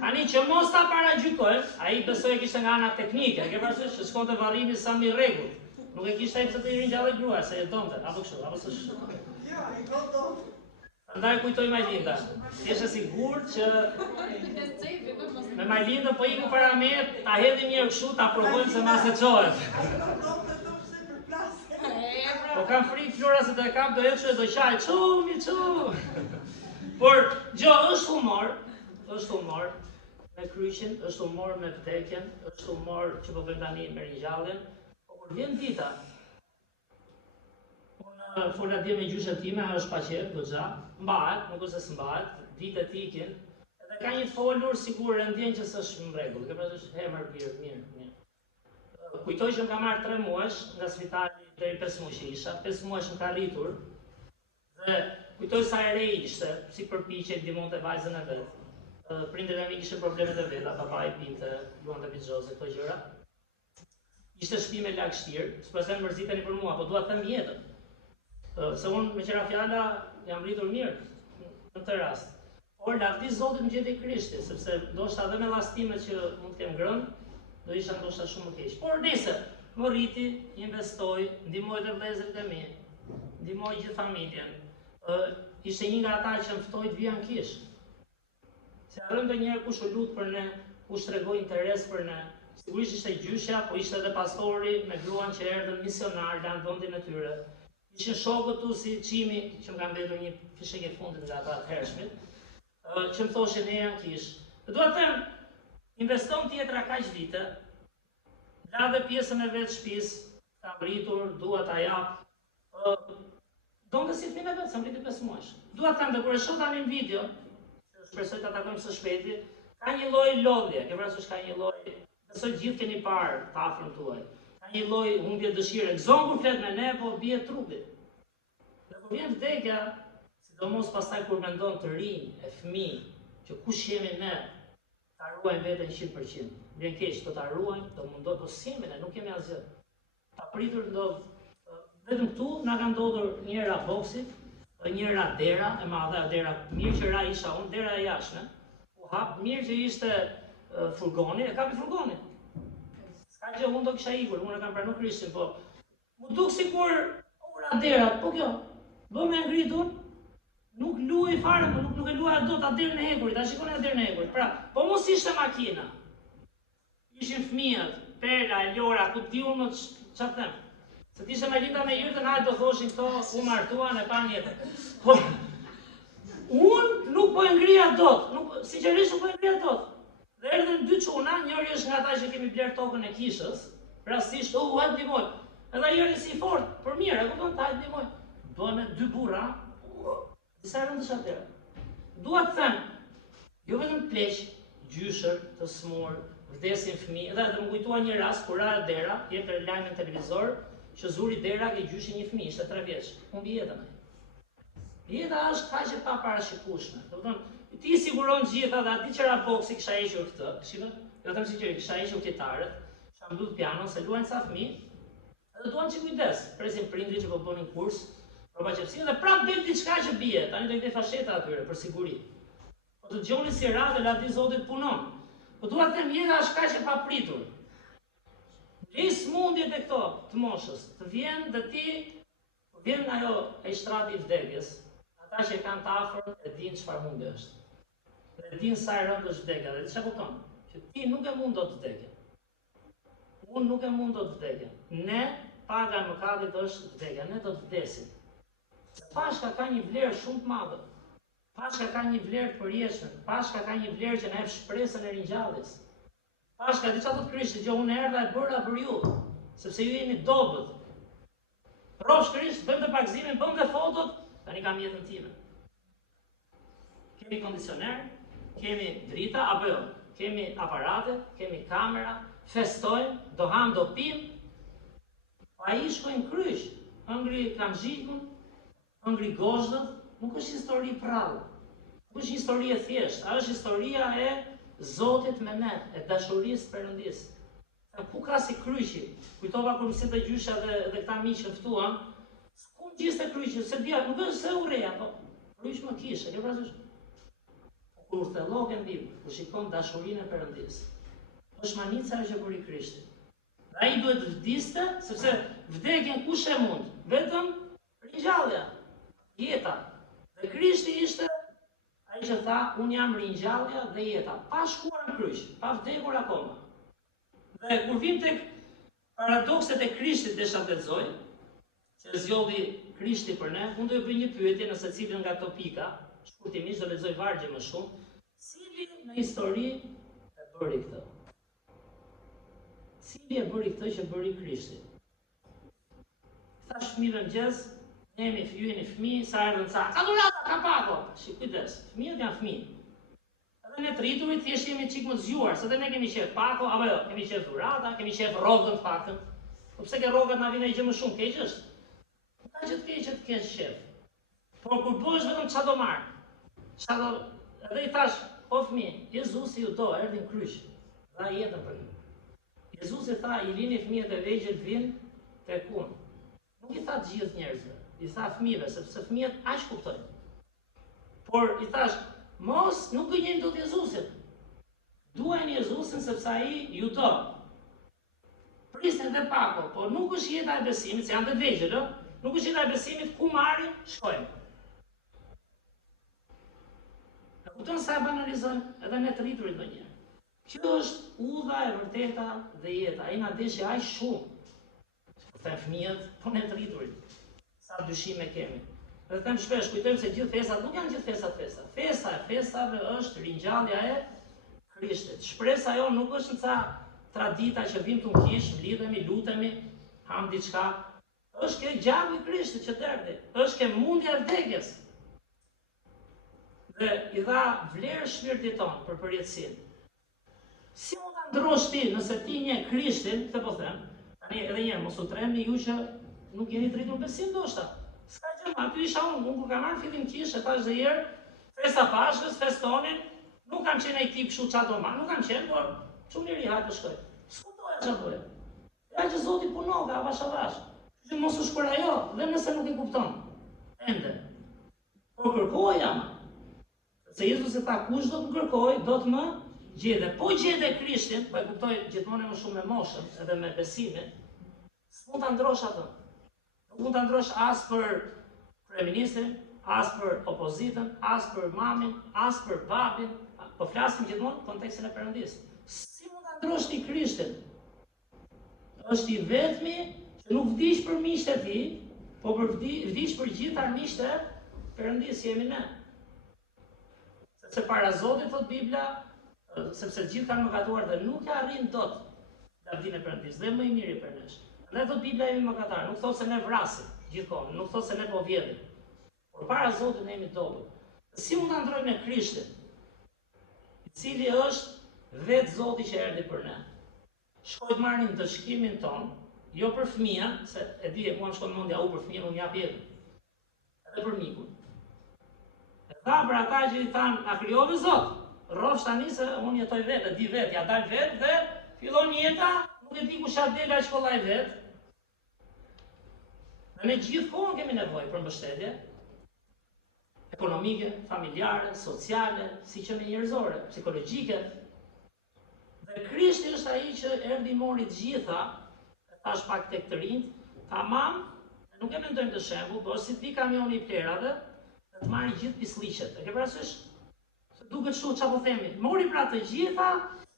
Tani që mos ta paragjykojmë, ai besoi kishte nga ana teknike, e ke parasysh që shkonte varrimi sa mi rregull. Nuk e kishte ai pse të ringjallë gruaja, se e donte, apo kështu, apo s'është. Andaj kujtoj Majlinda. Thjesht e sigurt që me Majlinda po iku para me, ta hedhim një kështu, ta provojmë se ma se çohet. Po kam frikë Flora se do e kap, do ecë do qaj, çu. Por gjë është humor me kryqin, është humor me vdekjen, është humor që po bëjmë tani me ringjalljen. Po kur vjen dita, fola dje me gjyshen time, ajo është paqet, goxha, mbahet, nuk është se s'mbahet, vitet ikin, edhe ka një folur sigur e ndjen që s'është në rregull, ke parasysh hemër mirë. Kujtoj që më ka marrë 3 muaj nga spitali deri 5 muaj që isha, 5 muaj më ka rritur, dhe kujtoj sa e re ishte, si përpiqej ndihmonte vajzën e vet. Prindërit e mi kishin problemet e veta, papai pinte, luante pixhoze, këto gjëra. Ishte shtëpi me lagështirë, s'po se mërziteni për mua, po dua të them jetën. Se unë me qëra fjalla jam rritur mirë në të rast. Por lavdi Zotit më gjeti Krishti, sepse ndoshta edhe me llastimet që mund të kem ngrënë, do isha ndoshta shumë më keq. Por nëse më rriti, investoj, ndihmoj të vëllezërit e mi, ndihmoj gjithë familjen. Ishte një nga ata që më ftoi të vija në kish. Se harrojmë ndonjëherë kush u lut për ne, kush tregoi interes për ne. Sigurisht ishte gjyshja, po ishte edhe pastori me gruan që erdhën misionar lanë vendin e tyre. Ishin shokët tu si Çimi, që më kanë mbetur një fishek e fundit nga ata të hershmit, që më thoshin ne janë kish. Dhe dua të them, investon tjetra kaq vite, la dhe pjesën e vet shtëpisë, ka ngritur, dua ta jap. Donte si fëmijë vetë, sa mbriti 5 muaj. Dua të them të kur e shoh tani në video, shpresoj ta takojmë së shpejti, ka një lloj lodhje, ke parasysh ka një lloj, besoj gjithë keni parë të afërm tuaj. Ka një lloj humbje dëshire. Gzon kur flet me ne, po bie trupi. Dhe kur vjen vdekja, sidomos pastaj kur mendon të rinj, e fëmijë, që kush jemi ne, ta ruajmë veten 100%. Vjen keq, do ta ruajmë, do mundoj, po si jemi ne, nuk kemi asgjë. Ta pritur ndodh. Vetëm këtu na ka ndodhur njëra boksi, njëra dera e madhe, dera mirë që ra isha unë, dera e jashtme. U hap mirë që ishte furgoni, e kapi furgoni. S'ka gjë, unë do kisha ikur, unë e kam pranuar Krishtin, po mu duk sikur ura derat, po kjo, do me ngritur, nuk luaj fare, po nuk e luaj dot atë derën e hekurit, ta shikoni atë derën e hekurit. Pra, po mos ishte makina. Ishin fëmijët, Perla, Elora, ku di unë çfarë them. Se t'ishte me linda me jyrë, na do thoshin këto u martuan e pan jetën. Po, unë nuk po e ngrija dot, sinqerisht nuk po e ngrija dot. Dhe erdhën 2 çuna, njëri është nga ata që kemi bler tokën e kishës, rastisht, hajt ndihmoj. Edhe ai erdhi si fort, për mirë, e kupton, hajt ndihmoj. Bënë 2 burra, disa rëndësh atëherë. Dua të them, jo vetëm pleq, gjyshër, të smur, vdesin fëmijë, edhe të më kujtua një rast kur ra dera, jep lajmin në televizor, që zuri dera ke gjyshi një fëmijë, ishte 3 vjeç. Humbi jetën ai. Jeta është kaq e paparashikueshme. Do të thonë, ti siguron gjitha dhe aty që ra boksi kisha hequr këtë, shikoj, jo them sinqerisht, kisha hequr kitarët, kisha mbyll pianon se luajnë sa fëmijë. Edhe duan që kujdes, presin prindrit që po bënin kurs, propaqësi dhe prap del diçka që bie. Tani do i kthej fasheta atyre për siguri. Po të dëgjoni si ra dhe lavdi Zotit punon. Po dua të them jeta është kaq e papritur. Lej smundjet e këto të moshës, të vjen dhe ti, vjen ajo e shtrati i vdekjes, ata që kanë të afër e dinë çfarë mundi është. Dhe e dinë sa e rëndë është vdekja, dhe çfarë kupton? Që ti nuk e mund dot vdekjen. Unë nuk e mund dot vdekjen. Ne, paga e mëkatit është vdekja, ne do të vdesim. Pashka ka një vlerë shumë të madhe. Pashka ka një vlerë të përjetshme, pashka ka një vlerë që na jep shpresën e ringjalljes. Pashka, di çfarë thot Krishti, që unë erdha e bëra për ju, sepse ju jeni dobët. Rrofsh Krisht, bëm të pagzimin, bëm të fotot, tani kam jetën time. Kemi kondicioner, kemi drita, apo jo, kemi aparate, kemi kamera, festojmë, do ham, do pim. Pa i shkojnë kryq, hëngri kamzhikun, hëngri gozhdët, nuk është histori prallë. Nuk është histori e thjeshtë, është historia e Zotit me ne, e dashurisë Perëndis. Ku ka si kryqi? Kujtova kur mësit e gjysha dhe këta miqë që ftuan, s'ku gjiste kryqi, se dia, nuk është se urreja, po kryq më kishe, ke parasysh? Kur thelloken Bibël, kur shikon dashurinë e Perëndis, është manica që bëri Krishti. Dhe ai duhet të vdiste, sepse vdekjen kush e mund? Vetëm ringjallja, jeta. Dhe Krishti ishte ai që tha, unë jam ringjallja dhe jeta, pa shkuar në kryq, pa vdekur akoma. Dhe kur vim tek paradokset e Krishtit desha të lexoj, që zgjodhi Krishti për ne, unë do të bëj një pyetje në secilin nga këto pika, shkurtimisht do lexoj vargje më shumë, cili në histori e bëri këtë? Cili e bëri këtë që bëri Krishti? Thash fëmijëve mëngjes, ju jeni fëmijë, sa erdhën ca, ka durata, ka pako. Kujdes, fëmijët janë fëmijë. Edhe ne të rriturit thjesht jemi çik më zgjuar, se edhe ne kemi qef pako, apo jo, kemi qef durata, kemi qef rrogën të paktën. Po pse ke rrogat na vjen ai gjë më shumë keq është? Ka gjë të keqe të kesh qef. Por kur bëhesh vetëm çfarë do marr? Çfarë do, edhe i thash, o fëmijë, Jezusi ju do, erdhi në kryq, dha jetën për ju. Jezusi tha, i lini fëmijët e vegjël vinë tek unë. Nuk i tha të gjithë njerëzve, i tha fëmijëve, sepse fëmijët aq kuptojnë. Por i thash, mos nuk gënjeni dot Jezusin. Duajnë Jezusin sepse ai ju do. Prisni dhe pako, por nuk është jeta e besimit, se janë të vegjël, nuk është jeta e besimit ku marrin, shkojmë. E kupton sa e banalizojmë, edhe ne të rriturit ndonjëherë. Kjo është udha e vërteta dhe jeta, ai na deshi aq shumë. Them fëmijët, po ne të rriturit. Sa dyshime kemi. Dhe them shpesh, kujtojmë se gjithë festat nuk janë gjithë festat festa. Festa e festave është ringjallja e Krishtit. Shpresa jo nuk është në ca tradita që vim të në kish, mblidhemi, lutemi, ham diçka, është kjo gjaku i Krishtit që derdhi, është kjo mundja e vdekjes. Dhe i dha vlerë shpirtit tonë për përjetësinë. Si mund ta ndrosh ti nëse ti njeh Krishtin, këtë po them, tani edhe një herë mos u tremni ju që nuk jeni të rritur besim ndoshta. S'ka gjë, aty isha unë kur kam marrë fillim kishë, thash dhe herë, festa Pashkës, festonin, nuk kam qenë ai tip kështu çadoma, nuk kam qenë, por çuni ri hajtë shkoj. S'kuptoja çfarë bëja. Ja që Zoti punon ka avash avash. Që mos u shkurajo, dhe nëse nuk e kupton. Ende. Po kërkoja më. Se Jezusi tha kush do të kërkoj, do të më gjede. Po gjede Krishtin, po e kuptoj gjithmonë më shumë me moshën, edhe me besimin, s'mund ta ndrosh atë. Nuk mund ta ndrosh as për kryeministrin, as për opozitën, as për mamin, as për babin, po flasim gjithmonë kontekstin e Perëndisë. Si mund ta ndrosh ti Krishtin? Është i vetmi që nuk vdiq për miqtë e tij, po vdiq për gjithë armiqtë e Perëndisë jemi ne. Sepse para Zotit thot Bibla, sepse gjithë kanë mëkatuar dhe nuk e arrin dot lavdinë e Perëndisë, dhe më i miri për ne. Dhe thot Bibla jemi mëkatar, nuk thot se ne vrasim gjithkohë, nuk thot se ne po vjedhim. Por para Zotit ne jemi dobët. Si mund ta ndrojmë me Krishtin, i cili është vetë Zoti që erdhi për ne. Shkoj të marrim dëshkimin ton, jo për fëmijën, se e di, mua më shkon mendja u për fëmijën, unë jap jetën. Edhe për mikun. E tha për ata që i thanë, a krijove Zot? Rrofsh tani se unë jetoj vetë, di vetë, ja dal vetë dhe fillon jeta, nuk e di kush ja del as kollaj vetë. Ne gjithkohën kemi nevojë për mbështetje ekonomike, familjare, sociale, si që në njerëzore, psikologjike. Dhe Krishti është ai që erdhi mori të gjitha, thash pak tek të rinjt, tamam, nuk e mendojmë të shembull, por si ti kamioni i plerave, dhe të marrë gjithë pislliqet. E ke parasysh? Se duket kështu çfarë po themi. Mori pra të gjitha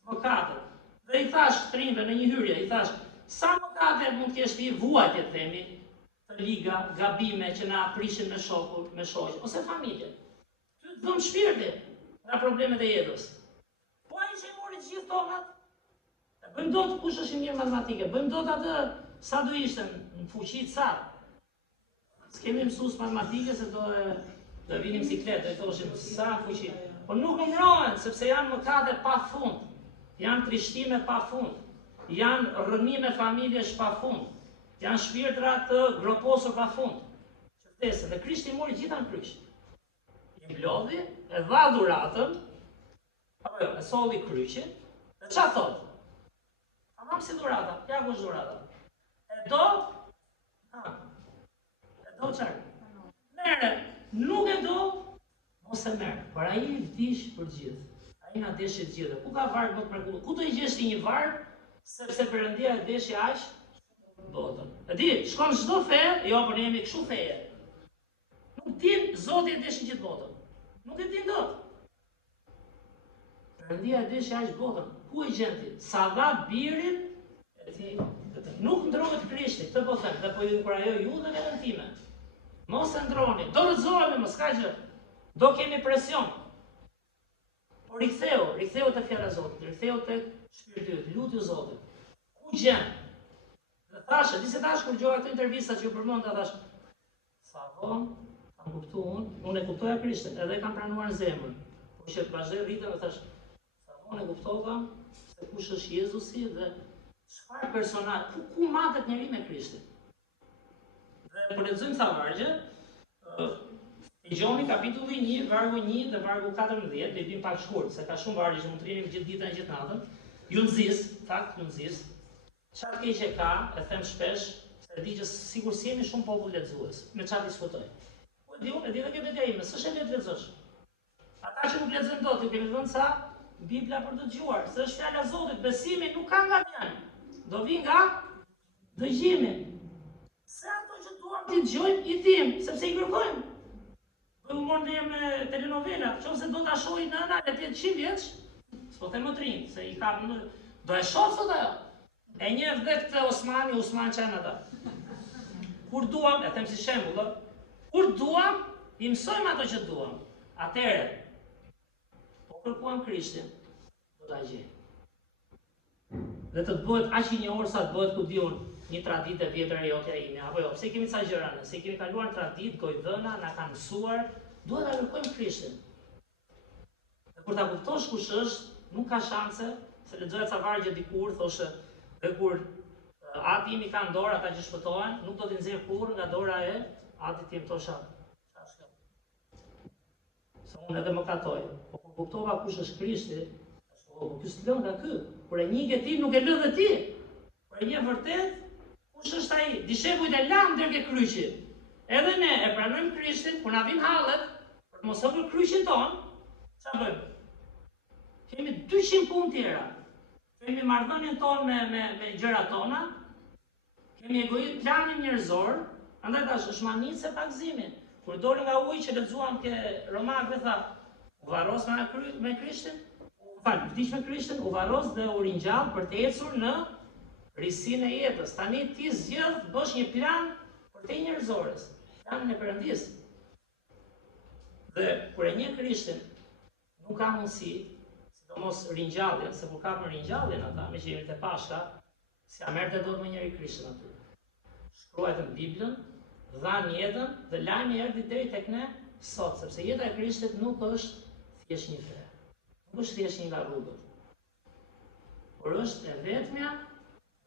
mëkatet. Dhe i thash të rinjve në një hyrje, i thash, sa mëkate mund të kesh ti vuajtje të themi, të liga, gabime që na prishin me shokun, me shoqë, ose familje. Ty të dhëm shpirti nga problemet e jetës. Po ai që i mori gjithë tonat, bëjmë dot kush është i mirë matematike, bëjmë dot atë sa do ishte në fuqi të sa. S'kemi mësues matematike se do vinim sikletë, do thoshim sa fuqi. Po nuk numërohen sepse janë mëkate pafund, janë trishtime pafund, janë rrënime familjesh pafund. Janë shpirtra të groposur pafund. Që vdesën, dhe Krishti mori gjitha në kryq. I mblodhi, e dha dhuratën, apo jo, e solli kryqin, dhe çfarë thotë? Tamam si dhurata, ja kush dhurata. E do çfarë? Merre, nuk e do, mos e merr. Por ai i vdiq për gjithë. Ai na deshi të gjithë. Ku ka varg më të mrekullueshëm? Ku do i gjesh ti një varg sepse Perëndia e deshi aq botën. E di, shkon çdo fe, jo, por ne jemi kështu feje. Nuk din Zoti e deshi gjithë botën. Nuk e din dot. Perëndia e deshi aq botën. Ku e gjen ti? Sa dha birin e ti. Nuk ndrohet Krishti, këtë po them, dhe po ju inkurajoj ju dhe veten time. Mos e ndroni, do rrëzohemi, mos ka gjë. Do kemi presion. Por riktheu te fjala e Zotit, riktheu tek shpirti yt, lutju Zotit. Ku gjen? Dhe thashë, disi tash kur gjova këtë intervista që ju përmenda, thash, sa vonë, kam kuptuar unë e kuptoja Krishtin, edhe kam pranuar në zemër. Po që të vazhdoj rritëm dhe thash, sa vonë e kuptova se kush është Jezusi dhe çfarë personazh, ku matet njeri me Krishtin. Dhe po lexojmë sa vargje, i Gjoni kapitulli 1, vargu 1 dhe vargu 14, dhe i bim pak shkurt, se ka shumë vargje që mund të rinim gjithë ditën e gjithë natën. Ju nxis, ju nxis. Çfarë keqe ka, e them shpesh, se e di që sigur si jemi shumë popull lexues, me çfarë diskutoj. Po e di edhe kjo vetja ime, s'është le të lexosh. Ata që nuk lexojnë dot, ju kemi thënë sa Bibla për të dëgjuar, se është fjala e Zotit, besimi nuk ka nga djalë. Do vi nga dëgjimi. Se ato që duam të dëgjojmë i dim, sepse i kërkojmë. Po u morën dhe me telenovela, nëse do ta shohin nëna e 100 vjeç, s'po them më të rinj, se i ka do e shoh sot ajo. E njeh dhe këtë Osman çan ata. Kur duam, e them si shembull, kur duam, i mësojmë ato që duam. Atëherë, po kërkuam Krishtin, do ta gjejmë. dhe të bëhet aq i njohur sa të bëhet ku diun një traditë e vjetër e jotja ime, apo jo, pse kemi ca gjëra ne, se kemi kaluar në traditë, gojdhëna, na kanë mësuar, duhet ta kërkojmë Krishtin. Dhe kur ta kuptosh kush është, nuk ka shanse, se lexoja ca vargje dikur, thoshte, dhe kur ati imi ka në dorë ata që shpëtohen, nuk do t'i nxjerr kurrë nga dora e atit tim, thosha. Se unë edhe më katoj. Po kur kuptova kush është Krishti, po ky s'lën nga ky. Kur e njeh ti, nuk e lë dhe ti. Kur e njeh vërtet, kush është ai? Dishepujt e lanë dërge kryqi. Edhe ne e pranojmë Krishtin, kur na vin hallet, për të mos hapur kryqin ton, çfarë bëjmë? Kemi 200 punë tjera. Kemi marrëdhënien tonë me gjërat tona, kemi planin njerëzor, andaj tash është manicë e pakëzimit. Kur doli nga uji që lexuam ke Romakëve tha, u varros me Krishtin, vdiq me Krishtin, u varros dhe u ringjall për të ecur në risinë e jetës. Tani ti zgjedh bësh një plan për te njerëzores, planin e Perëndis. Dhe kur e njeh Krishtin, nuk ka mundësi, sidomos ringjalljen, se kur kapën ringjalljen ata me që jemi te Pashka, s'ka merrte dot me njëri Krishtin aty. Shkruajtë në Biblën, dhanë jetën dhe lajmi erdhi deri tek ne sot, sepse jeta e Krishtit nuk është thjesht një fe, nuk është thjesht një nga rrugët, por është e vetmja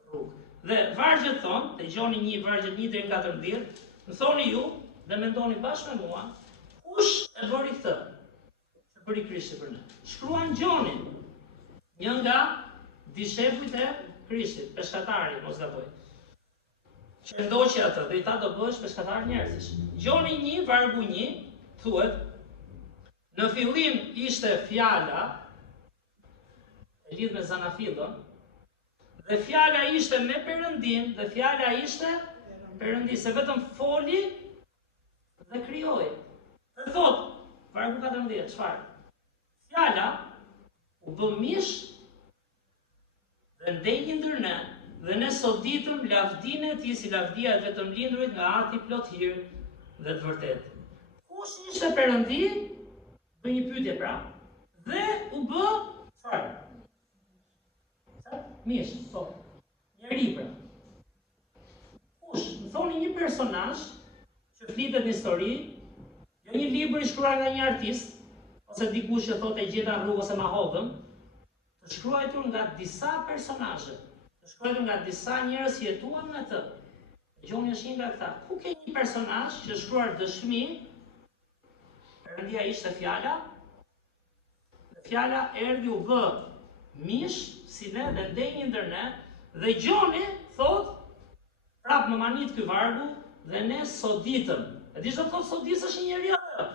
rrugë. Dhe vargjet thonë, te Gjoni 1, vargjet 1 deri në 14, më thoni ju dhe mendoni bashkë me mua, kush e bëri këtë? Që bëri Krishti për ne. Shkruan Gjonin, një nga dishepujt e Krishtit, peshkatari, mos gaboj. Që ndoqi atë, dhe i tha do bësh peshkatar njerëzish. Gjoni 1, vargu 1, thuhet, në fillim ishte fjala, e lidh me Zanafillon, dhe fjala ishte me Perëndin, dhe fjala ishte Perëndi, se vetëm foli dhe krijoi. Dhe thot, vargu 14, çfarë? Fjala u bë mish dhe ndenjë ndër ne, dhe ne sot ditëm lavdinë e tij si lavdia e vetëm lindurit nga Ati plot hir dhe të vërtetë. Kush ishte Perëndi? Bë një pyetje pra. Dhe u bë çfarë? Mish, po. Njeri pra. Kush? Më thoni një personazh që flitet në histori, jo një libër i shkruar nga një artist, ose dikush që thotë e gjeta në rrugë ose ma hodhëm, të shkruar nga disa personazhe. Të shkruar nga disa njerëz që jetuan me të. Gjoni është një nga këta. Ku ke një personazh që shkruar dëshmi, Perëndia ishte fjala, dhe fjala erdhi u bë mish si ne dhe ndenjë ndër ne, dhe Gjoni thot, prap më manit ky vargu, dhe ne soditëm. E di çdo thot sodis është një njeri atë.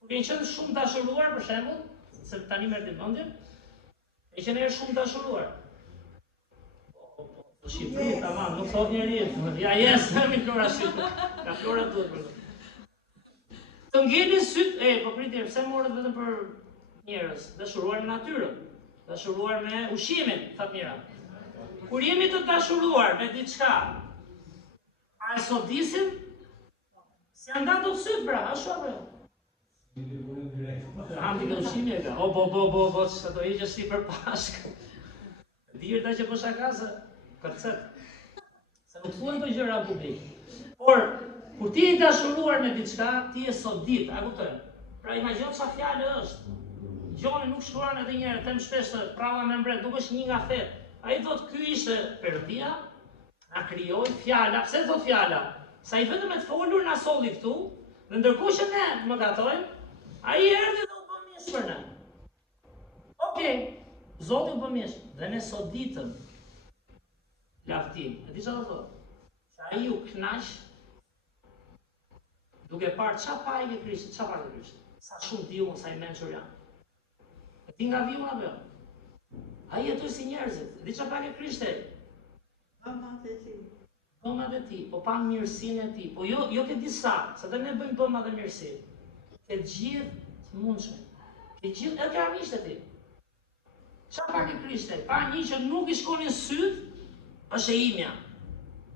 Kur kanë qenë shumë dashuruar për shembull, se tani merr ti mendjen, e që ne është shumë dashuruar. Shqipëri, tamam, nuk thot njeri, ja jesë, mi flora Shqipë, ka flora të për të. Të ngeli sytë, po pritje, pse morët vetëm për njerëz, dashuruar me natyrën, dashuruar me ushimin, thot njëra. Kur jemi të dashuruar me diçka, a e sodisim, si anda do të sytë, bra, a shohë, Handi në ushimi e ka, bo, që do iqë si për Pashkë. Dirë ta që për shakasë, kërcet. Se nuk thuen të gjëra publik. Por, kur ti e dashuruar me diçka, ti e sodit, a kuptojnë? Pra imagjino çfarë fjalë është. Gjoni nuk shkruan edhe njerë, them shpesh se prava me mbret, nuk është një nga fet. Ai thot ky ishte Perëndia, na krijoi fjala. Pse thot fjala? Sa i vetëm të folur na solli këtu, dhe ndërkohë që ne më gatojmë, ai erdhi dhe u bë mish për ne. Okej, Zoti u bë mish, dhe ne soditëm lavdim. E di çfarë do thotë? Se ai u kënaq duke parë çfarë pa i ke Krishtit, çfarë pa ke Krishtit. Sa shumë diu sa i mençur janë. E di nga viu apo jo? Ai jetoi si njerëzit. E di çfarë pa ke Krishti? Bëmat e ti, po pa mirësinë e ti. Po jo ke disa, se dhe ne bëjmë bëma dhe mirësi. Ke gjithë të mundshme. Ke gjithë, edhe ke armisht e ti. Qa pa ke Krishti? Pa një që nuk i shkonin syt, është e imja.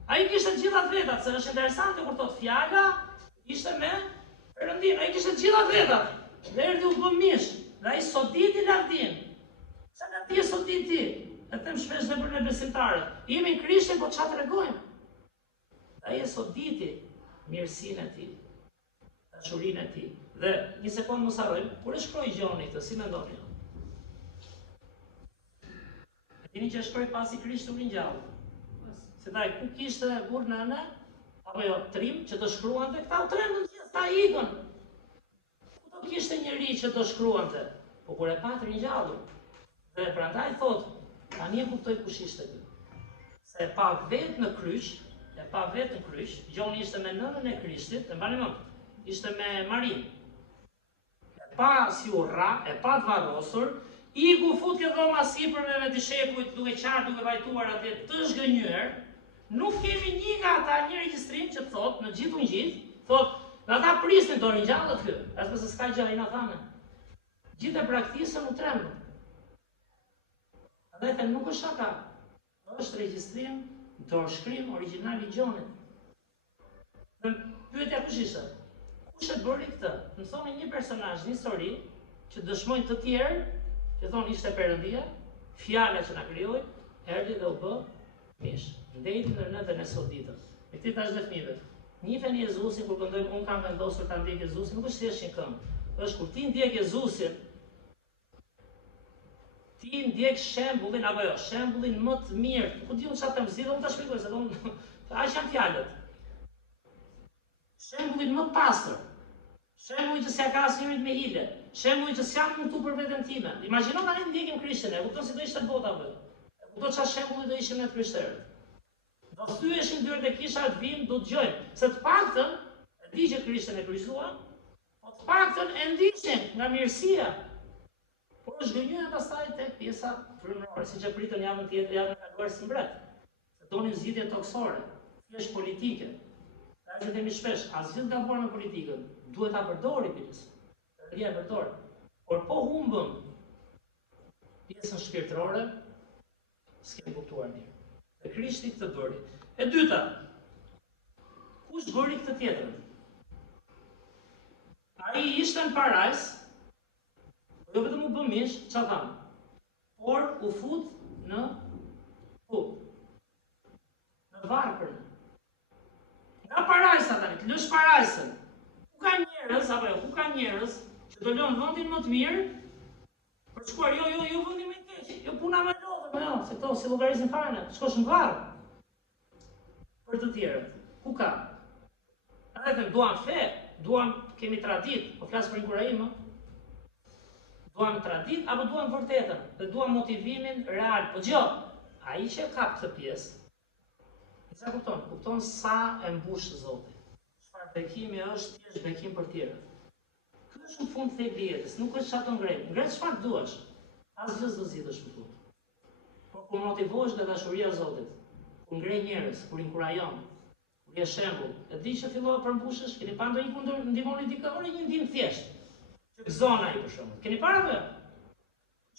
A i kishte gjitha vetat, se është interesante kur thot fjala, ishte me Perëndin. A i kishte gjitha vetat. Dhe erdi u bë mish. Dhe a i soditi lavdin. Se nga ti e soditi ti. E them shpesh dhe për ne besimtarët. Jemi në Krishtin, po çfarë tregojmë? Ai e soditi mirësinë e tij, dashurinë e tij. Dhe një sekond mos harrojmë, kur e shkroi Gjoni këtë, si mendoni? Dini që shkroi pasi Krishti u ringjall. Se dai ku kishte burr nëna, apo jo, trim që të shkruante, këta u trembën gjithë, ta ikën. Ku do kishte njëri që të shkruante? Po kur e pa të ringjallur. Dhe prandaj thotë, tani e kuptoj kush ishte ky. Se e pa vetë në kryq, Gjoni ishte me nënën e Krishtit, e mbani mend, ishte me Marinë. E pa si urra, e pa të varrosur, iku fut ke dhoma sipërme me dishepujt duke qartë, duke vajtuar atje të zhgënjur. Nuk kemi një nga ata një regjistrim që thotë në gjithë ungjillt, thotë, në ata prisnin të ringjallët kë, as pse s'ka gjë ai na thanë. Gjithë e braktisën u trembën. Dhe them nuk është ata. Është regjistrim, dorëshkrim origjinal i Gjonit. Dhe pyetja kush ishte? Kush e bëri këtë? Më thonë një personazh në histori që dëshmojnë të tjerë, që thonë ishte Perëndia, fjala që na krijoi, erdhi dhe u bë mish. Ndeti në natën e soditës. Me këtë tash dhe fëmijëve. Njihni Jezusin kur këndojmë unë kam vendosur ta ndjek Jezusin, nuk është thjesht një këngë. Është kur ti ndjek Jezusin, ti ndjek shembullin apo jo, shembullin më të mirë. Ku diun çfarë them, zgjidhëm ta shpjegoj se don aq janë fjalët. Shembullin më pastër. Shembullin që s'ja ka asnjërit me hile. Shembullin që s'jam këtu për veten time. Imagjino tani ndjekim Krishtin, e kupton si do ishte bota apo? E kupton çfarë shembulli do ishim ne të krishterët. Do thyeshin dyert e kishat vim, do dëgjojmë. Se të paktën e di që Krishtin e kryqëzuan, po të paktën e ndiqnin nga mirësia. Por zhgënjyen pastaj tek pjesa frymërore, siç e pritën javën tjetër, javën e kaluar si mbret. Se donin zgjidhje toksore, thjesht politike. Ai që themi shpesh, asgjë nga bërë me politikën, duhet ta përdori biles. Perëndia e përdor. Por po humbëm pjesën shpirtërore, s'kem kuptuar mirë. Dhe Krishti këtë bëri. E dyta, kush bëri këtë tjetër? Ai ishte në parajs, jo vetëm u bë mish, çfarë thamë? Por u fut në varpër. Nga parajsa tani, të lësh parajsën. Ku ka njerëz apo jo, ku ka njerëz që do lënë vendin më të mirë për të shkuar jo vendin më i keq, jo puna më e lodhur, jo, se këto si llogarizin fare, shkosh në varr. Për të tjerët, ku ka? Edhe duam fe, duam kemi tradit, po flas për inkuraim, duam tradit apo duam vërtetën, dhe duam motivimin real. Po gjë, ai që ka këtë pjesë, sa kupton sa e mbush Zoti. Çfarë bekimi është thjesht bekim për tjerët. Ky është në fund thejë i jetës, nuk është çfarë të ngrej. Ngre çfarë duash. Asgjë s'do zgjidhësh më fut. Por kur motivohesh nga dashuria e Zotit, kur ngrej njerëz, kur inkurajon, kur je shembull, e di që fillova të përmbushesh, keni parë ndonjë kundër ndihmoni dikë, ore një ndim thjesht. Që gëzon ai për shembull. Keni parë atë?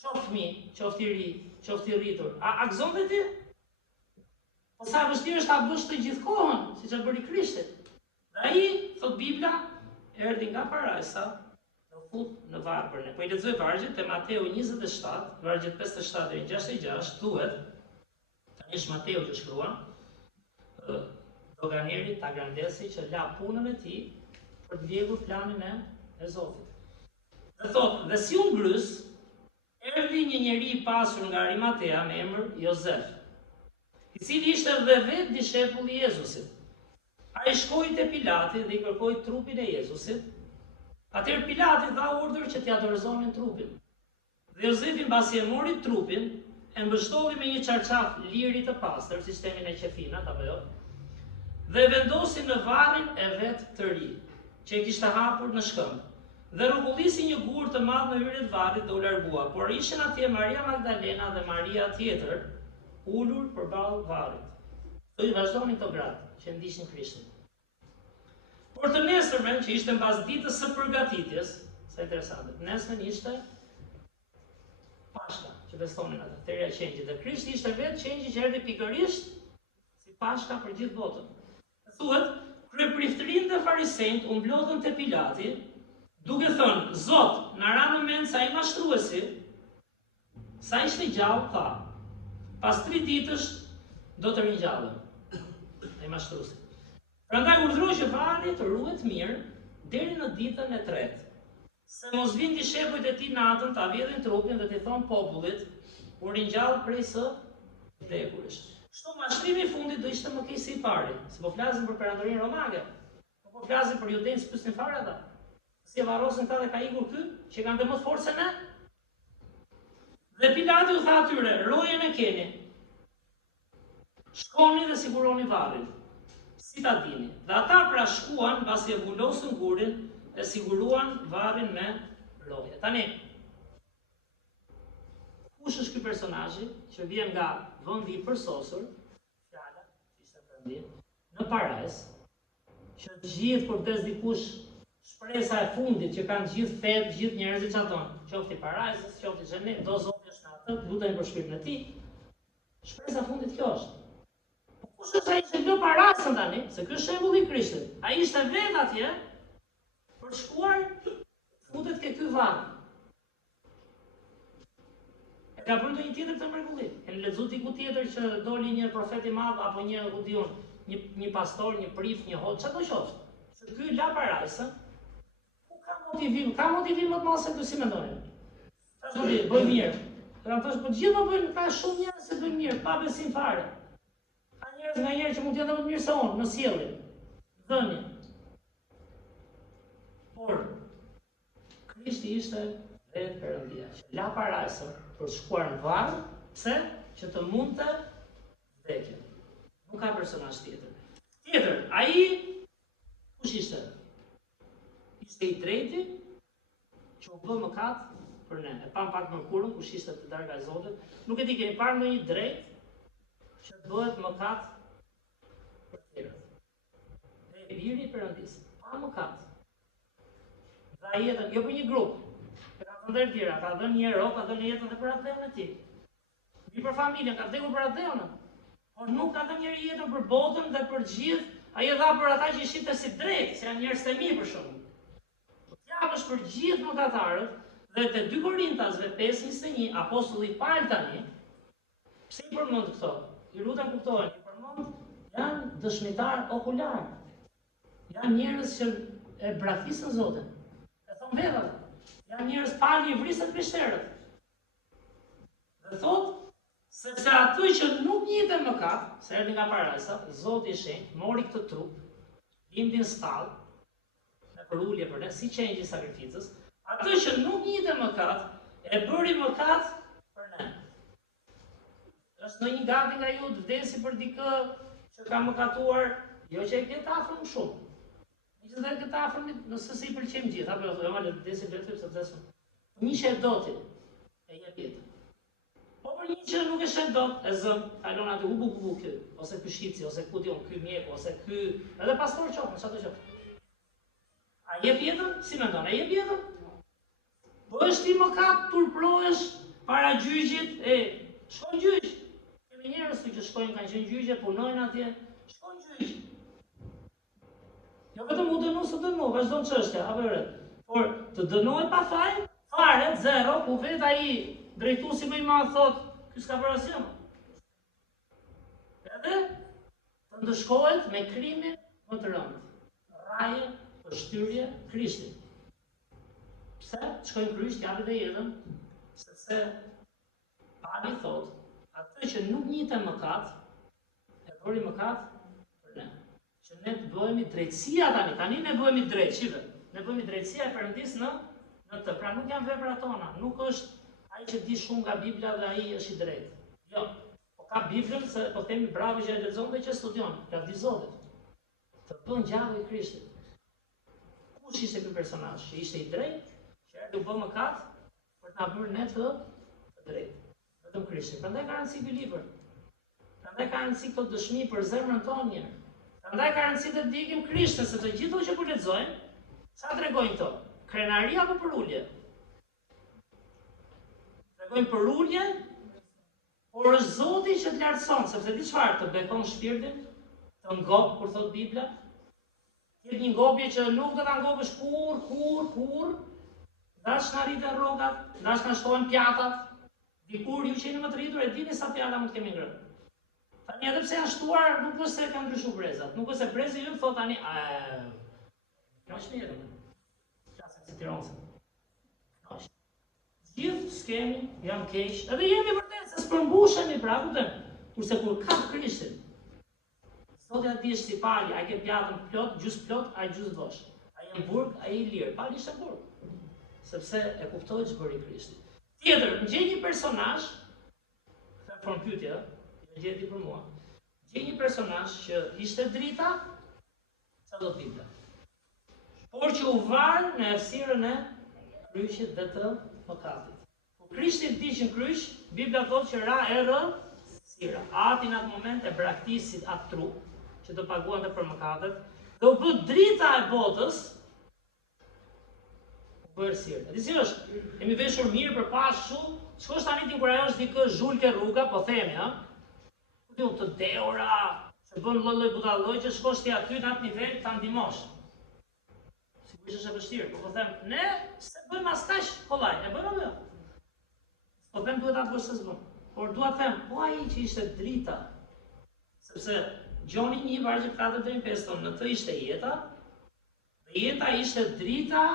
Qoftë fëmijë, qoftë i ri, qoftë i rritur. A gëzon dhe ti? Po sa vështirë është ta bësh të gjithë kohën, siç e bëri Krishti. Dhe ai, thot Bibla, erdhi nga parajsa, u fut në varpër. Po I lexoj vargjet te Mateu 27, vargjet 57 deri në 66, thuhet, tani është Mateu që shkruan, doganieri ta grandesi që la punën e tij për të vjedhur planin e Zotit. Dhe thot, dhe si u ngrys, erdhi një njeri I pasur nga Arimatea me emër Jozef, I cili ishte dhe vetë dishepulli I Jezusit. Ai shkoi te Pilati dhe I kërkoi trupin e Jezusit. Atëherë Pilati dha urdhër që t'i dorëzonin trupin. Dhe Jozefi mbasi e mori trupin, e mbështolli me një çarçaf liri të pastër, sistemin e qefinat apo jo, dhe vendosi në varrin e vet të ri, që e kishte hapur në shkëmbë. Dhe rrogullisi një gur të madh në hyrje të varrit dhe u largua, por ishin atje Maria Magdalena dhe Maria tjetër, ulur përballë varrit. Do I vazhdonin këto gratë që ndiqnin Krishtin. Por të nesërmen, që ishte mbas ditës së përgatitjes, sa interesante, nesërmen ishte Pashka, që festonin atë, Theria e Qengjit, dhe Krishti ishte vetë qengji që erdhi pikërisht si Pashka për gjithë botën. Thuhet, kryepriftërinë dhe farisejt u mblodhën te Pilati, duke thënë, Zot, na ra në mend sa I mashtruesi, sa ishte gjallë, tha, Pas 3 ditësh do të ringjallen. Ai mashtruesi. Prandaj urdhëroi që varri të ruhet mirë deri në ditën e 3. Se mos vinë shepujt e tij natën, ta vjedhin trupin dhe t'i thonë popullit, u ringjall prej së vdekurish. Kështu mashtrimi i fundit do ishte më keq se i pari, se po flasim për perandorin romake. Po flasim për judejnë që pysin fare ata. Si e varrosin ta dhe ka ikur ky, që kanë dhe më forcën e. Dhe Pilati u tha atyre, rojen e keni. Shkoni dhe siguroni varrin. Si ta dini. Dhe ata pra shkuan, pasi e vullosën gurin, e siguruan varrin me roje. Tani, kush është ky personazhi që vjen nga vendi i përsosur, fjala, ishte vendi, në Parajs, që gjithë kur des dikush shpresa e fundit që kanë gjithë fet, gjithë njerëzit që thonë, qofti Parajsës, qofti Xhenet, do Zoti është në atë, lutem për shpirtin e tij. Shpresa e fundit kjo është. Po kush është ai që lë Parajsën tani? Se ky është shembulli i Krishtit. Ai ishte vetë atje për shkuar futet ke ky varr. E ka bërë një tjetër të mrekulli. E lexuat diku tjetër që doli një profet i madh apo një pastor, një prif, një hoxh, çfarë do qoftë. Se ky la Parajsën. Ka motivim më të madh se ky si mendonin. Tash do të bëj mirë. Kanë thënë po gjithë po bëjnë, ka shumë njerëz që bëjnë mirë, pa besim fare. Ka njerëz nga njerëz që mund të jenë më të mirë se unë në sjellje. Dhënie. Por Krishti ishte vetë Perëndia, që la Parajsën për të shkuar në varr, pse? Që të mundte vdekjen. Nuk ka personazh tjetër. Tjetër, ai kush ishte? Ishte i drejti që u bë mëkat për ne. E pam pak më kurrën kush ishte të darka e Zotit. Nuk e di, keni parë ndonjë drejt që bëhet mëkat për tjerët. Dhe i biri i Perëndisë, pa mëkat. Dha jetën, jo për një grup. Ka ndër tjera, ka dhënë një ero, ka dhënë jetën dhe për atë e tij. Mbi për familjen, ka vdekur për atë. Por nuk ka dhënë njëri jetën për botën dhe për gjithë. Ai e dha për ata që ishin të si drejt, se janë njerëz të mirë për shkakun. Japësh për gjithë mëkatarët dhe te 2 Korintasve 5:21 apostulli Paul tani pse i përmend këto? I lutem kuptohen, i përmend janë dëshmitar okular. Janë njerëz që e braktisën Zotin. E thon vetë. Janë njerëz pali i vrisën krishterët. Dhe thotë sepse aty që nuk njitën mëkat, se erdhi nga Parajsa, Zoti i shenjtë mori këtë trup, lindin stall, për ulje për ne, si qenjë i sakrificës, aty që nuk njitën mëkat, e bëri mëkat për ne. Është në një gati nga ju të vdesi për dikë që ka mëkatuar, jo që e këtë afërm shumë. Një që dhe këtë afërm, nëse si i pëlqejmë gjithë, apo jo, ma le të vdesi vetë, se vdesëm. Një që e doti, e jep jetë. Po për një që nuk e shet dot, e zëm, kalon atë hubu ky, ose ky shqipci, ose ku dion, ky mjeku, ose ky, edhe pastor qoftë, çfarë do qoftë. A jep jetën? Si mendon? A jep jetën? Po është ti mëkat, turprohesh para gjyqit, shkoj në gjyq. Kemi njerëz që shkojnë, kanë qenë gjyqe, punojnë atje, shkojnë në gjyq. Jo vetëm u dënu së dënu, vazhdon çështja, apo vërtet. Por të dënohet pa faj, fare, zero, ku vet ai drejtuesi më i madh thotë, ky s'ka bërë asgjë. Edhe të ndëshkohet me krimin më të rëndë. Raje, përshtyrje, Krishti. Pse? Shkojnë kryq, japi dhe jetën, sepse Pali thotë, atë që nuk njitën mëkat, e bëri mëkat për ne. Që ne të bëhemi drejtësia tani ne bëhemi drejtë, shive. Ne bëhemi drejtësia e Perëndisë në të, pra nuk janë veprat tona, nuk është ai që di shumë nga Bibla dhe ai është i drejtë. Jo, po ka Biblën se po themi bravo që e lexon dhe që studion, ka di Zotit. Të bën gjallë i Krishtit. Kush ishte ky personazh? Që ishte i drejtë, që erdhi u bë mëkat për ta bërë ne të drejtë. Vetëm Krishti. Prandaj ka rëndësi ky libër. Prandaj ka rëndësi këto dëshmi për zemrën tonë. Prandaj ka rëndësi të ndjekim Krishtin, sepse gjithë që po lexojmë, çfarë tregojnë këto? Krenari apo për ulje? Tregojnë për ulje, por është Zoti që të lartëson, sepse di çfarë, të bekon shpirtin, të ngop, kur thot Bibla. Jetë një ngopje që nuk do ta ngopësh kur, dash na rritën rrogat, dash na shtohen pjatat, Dikur ju që jeni më të rritur e dini sa pjala mund të kemi ngrënë. Tani edhe pse janë shtuar, nuk është se kanë ndryshuar brezat. Nuk është se brezi ju thot tani, kjo është mirë. Flasim si Tiranës. Gjithë skemi jam keq, edhe jemi vërtet se s'përmbushemi pra, kupton? Kurse kur ka Krishtin, sot ja dish si pali, ai ke pjatën plot, gjys plot, ai gjys vosh. Ai në burg, ai i lirë, pali ishte në burg. Sepse e kuptoi ç'bëri bëri Krishti. Tjetër, gjej një personazh, këtë formë pyetje, gjeti për mua. Gjej një personazh që ishte drita, çfarë do të binte? Por që u var në errësirën e kryqit dhe të mëkatit. Kur Krishti vdiq në kryq, Bibla thotë që ra errësira. Ati në atë moment e braktisit atë trup, që të paguante për mëkatet, dhe u bë drita e botës, u bë errësirë. E di si është, kemi veshur mirë për pashu, shkosh tani ti kur ajo është dikë zhulke rruga, po themi, ha? Ku të deura, që bën lloj budalloj që shkosh ti aty në atë nivel ta ndihmosh. Sigurisht është e vështirë, po them, ne se bëjmë as kaq kollaj, e bëjmë apo jo? Po them duhet ta bësh se s'bën. Por dua të them, po ai që ishte drita, sepse Gjoni 1:4-5 në të ishte jeta, dhe jeta ishte drita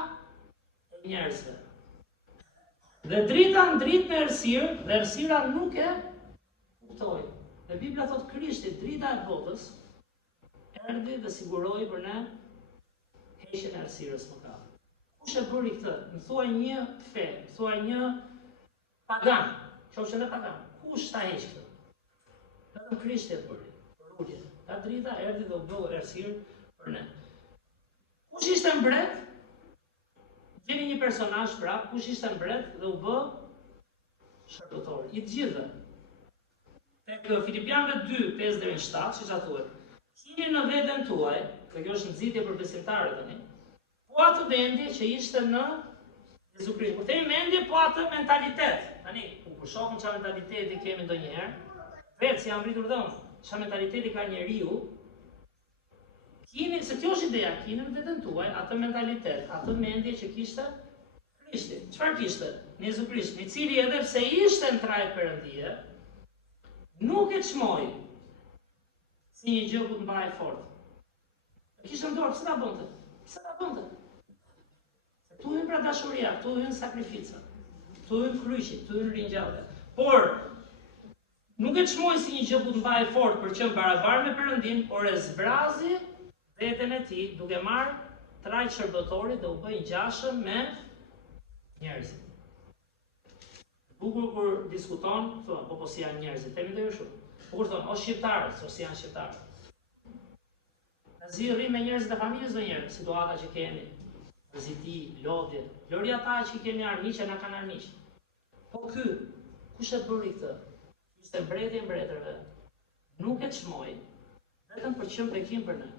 e njerëzve. Dhe drita ndrit me errësirë, dhe errësira nuk e kuptoi. Dhe Bibla thot Krishti, drita e botës, erdhi dhe siguroi për ne heqjen e errësirës mëkatit. Kush e bëri këtë? Më thuaj një fe, më thuaj një pagan, qofshin edhe pagan. Kush ta heq këtë? Vetëm Krishti e bëri. Për ulje. Ta drita erdhi dhe u bë errësirë për ne. Kush ishte mbret? Gjeni një personazh pra, kush ishte mbret dhe u bë shërbëtor i të gjithëve. Tek Filipianëve 2:5-7, siç thuhet. Keni në veten tuaj, dhe kjo është nxitje për besimtarët tani, po atë mendje që ishte në Jezu Krisht. Kur themi mendje, po atë mentalitet. Tani, kur shohim çfarë mentaliteti kemi ndonjëherë, vetë si jam rritur dhe unë, çfarë mentaliteti ka njeriu, keni, se kjo është ideja, keni në veten tuaj atë mentalitet, atë mendje që kishte Krishti. Çfarë kishte? Në Jezu Krisht, i cili edhe pse ishte në trajt perëndie, nuk e çmoi si një gjë ku të mbahej fort. E kishte në dorë, pse ta bënte? Pse ta bënte? Tu hyn pra dashuria, tu hyn sakrifica, tu hyn kryqi, tu hyn ringjallja. Por nuk e çmoi si një gjë ku të mbahej fort për qenë barabar me Perëndin, por e zbrazi veten e tij duke marrë trajt shërbëtori dhe u bë ngjashëm me njerëzit. Bukur kur diskuton, thonë, po si janë njerëzit, themi dhe ju shumë. Bukur thonë, o shqiptarët, o si janë shqiptarët. Në zi rrim me njerëzit e familjes do njerë, situata që kemi, rëziti, lodhje, lori ata që kemi armiqe, na kanë armiqe. Po ky, kush e bëri këtë? Ishte mbreti e mbretërve, nuk e çmoi, vetëm për qenë bekim për ne.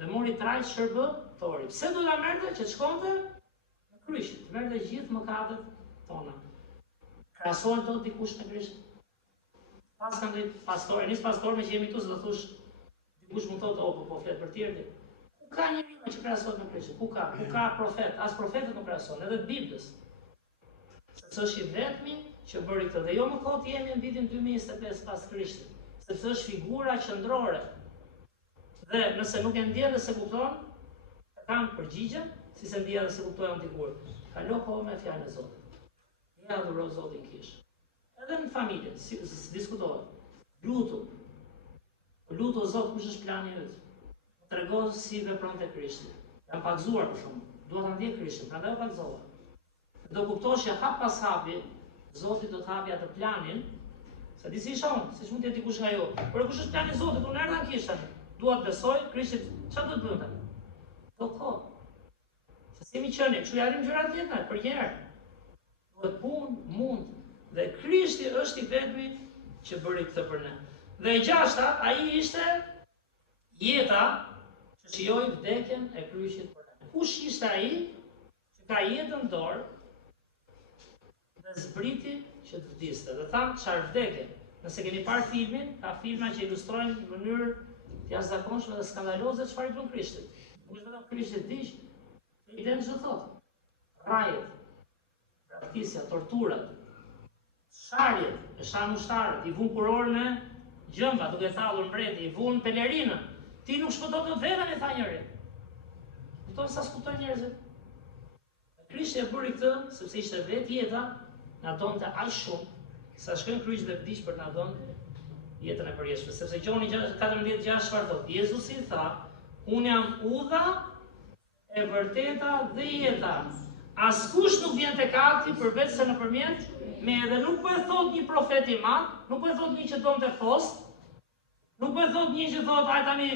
Dhe mori trajt shërbëtori. Pse do ta merrte që të shkonte në kryq, të merrte gjithë mëkatet tona. Krahasohet dot dikush me Krisht? Pas kanë dhe pastor, nis pastor me që jemi këtu, se do thosh dikush mund thotë, po flet për tjerë. Ku ka njeriu që krahasohet me Krisht? Ku ka profet? As profetët nuk krahasohen, edhe të Biblës. Sepse është i vetmi që bëri këtë dhe jo më kot jemi në vitin 2025 pas Krishtit, sepse është figura qendrore. Dhe nëse nuk e ndjen dhe se kupton, e kam përgjigjen, si se ndjen dhe se kuptojnë dikur. Kalo kohë me fjalën e Zotit. Ja adhuro Zotin kish. Edhe në familje, si diskutohet. Lutu o Zot, kush është plani yt? Trego si vepronte Krishti. Jam pagzuar për shkak. Dua ta ndjek Krishtin, prandaj u pagzova. Do kuptosh që hap pas hapi, Zoti do të hapi atë planin, se di si shon, siç mund të jetë dikush nga ju. Por kush është plani i Zotit? Unë erdha kish tani. Dua të besoj, Krishti çfarë do të bëjmë tani? Do kohë. Se semi qenë, kështu jarim gjërat të tjera për një herë. Duhet punë, mund. Dhe Krishti është i vetmi që bëri këtë për ne. Dhe e gjashta, ai ishte jeta që shijoi vdekjen e kryqit për ne. Kush ishte ai që ka jetën në dorë dhe zbriti që të vdiste? Dhe thamë çfarë vdekje? Nëse keni parë filmin, ka filma që ilustrojnë në mënyrë jashtëzakonshme dhe skandaloze çfarë i bën Krishtit. Nuk është vetëm Krishti diq, i den çdo thotë. Rrajet, braktisja, torturat, sharjet, e shan ushtarët, i vun kurorën e gjëmba, duke thallur mbreti, i vun pelerinën. Ti nuk shpëton të vetën, e tha njëri. Kupton sa s'kupton njerëzit? Krishti e bëri këtë sepse ishte vetë jeta, na donte aq shumë, sa shkoi në kryq dhe vdiq për na dhënë jetën e përjetshme. Sepse Gjoni 14:6 çfarë thotë? Jezusi tha, unë jam udha, e vërteta dhe jeta. Askush nuk vjen tek Ati përveç se nëpërmjet me, edhe nuk po e thot një profet i madh, nuk po e thot një që donte post, nuk po e thot një që thot ai tani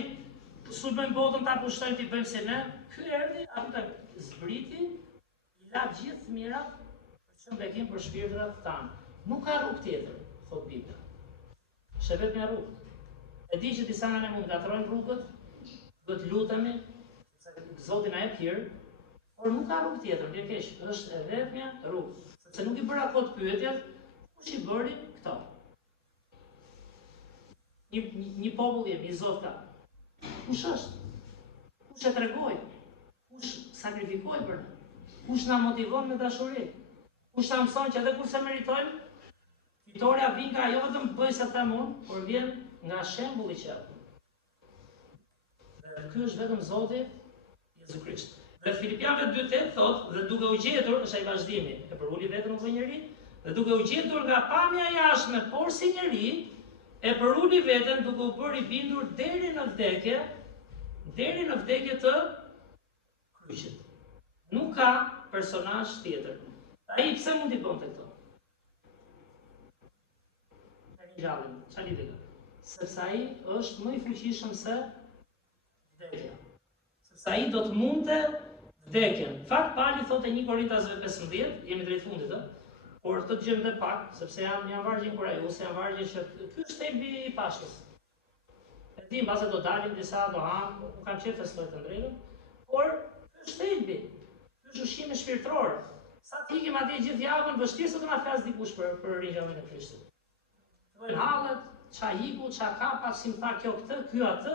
sulmojmë botën ta pushtojmë ti bëjmë se ne. Ky erdhi, apo zbriti, i la gjithë mirat për që bekim për shpirtrat tanë. Nuk ka rrugë tjetër, thot Bibla. Është vetëm një rrugë. E di që disa nga ne mund gatrojnë rrugët, do të lutemi, Zoti na jep hir, por nuk ka rrugë tjetër, ndje keq, është e vetëm një rrugë. Sepse nuk i bëra kot pyetjet, kush i bëri këto? Një popull jemi, një Zot ka. Kush është? Kush e tregoi? Kush sakrifikoi për ne? Kush na motivon me dashuri? Kush na mëson që edhe kur se meritojmë, fitoria vjen nga jo vetëm bëj sa them unë, por vjen nga shembulli që jap. Dhe ky është vetëm Zoti Jezu Krisht. Dhe Filipianëve 2:8 thotë, dhe duke u gjetur, është ai vazhdimi, e përuli vetën u bë njeri, dhe duke u gjetur nga pamja e jashtme, por si njeri, e përuli veten duke u bërë i bindur deri në vdekje të kryqit. Nuk ka personazh tjetër. Ai pse mund t'i bënte këto? Gjallën, çfarë lidhje ka? Sepse ai është më i fuqishëm se vdekja. Sepse ai do të mundte vdekjen. Fakt Pali thotë 1 Korintasve 15, jemi drejt fundit, por të dëgjojmë edhe pak, sepse janë vargje kurajuse, janë vargje që ky është tempi i Pashkës. E di mbase do dalin disa do han, nuk kam qenë festoj të drejtën, por ky është tempi. Ky është ushqimi shpirtëror. Sa të ikim atje gjithë javën, vështirë se do na flas dikush për rinjalljen e Krishtit. Vojnë hallet, qa hiku, qa kapa, si më tha kjo këtë, kjo atë.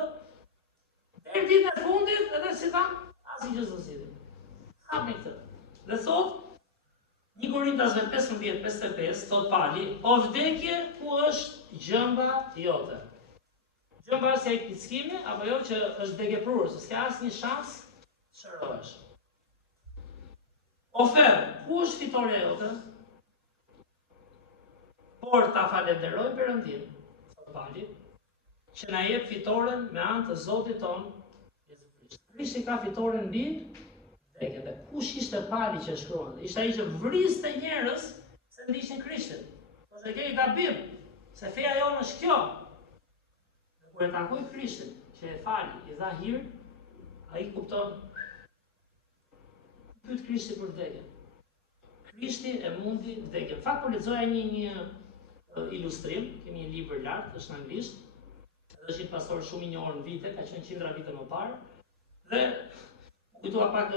Deri ditën e fundit, edhe si tha, asnjë gjë s'do zgjidhet. Hapni këtë. Dhe thot, 1 Korintasve 15:55, thot Pali, o vdekje, ku është gjëmba jote? Gjëmba është ai pickimi, apo jo që është vdekje prurës, s'ka asnjë shans shërohesh. O ferë, ku është fitoria jote? Por ta falenderoj Perëndin, thot Pali, që na jep fitoren me anë të Zotit ton Jezu Krisht. Krishti ka fitoren mbi vdekjen. Dhe kush ishte Pali që shkruante? Ishte ai që vriste njerëz se ndiqnin Krishtin. Po se ke gabim, se feja jonë është kjo. Dhe kur e takoi Krishtin, që e fali, i dha hir, ai kupton. Pyet Krishti për vdekjen. Krishti e mundi vdekjen. Fakt po lexoja një ilustrim, kemi një libër lart, është në anglisht, edhe është një pastor shumë i njohur në vite, ka qenë qindra vite më parë, dhe kujtoha pak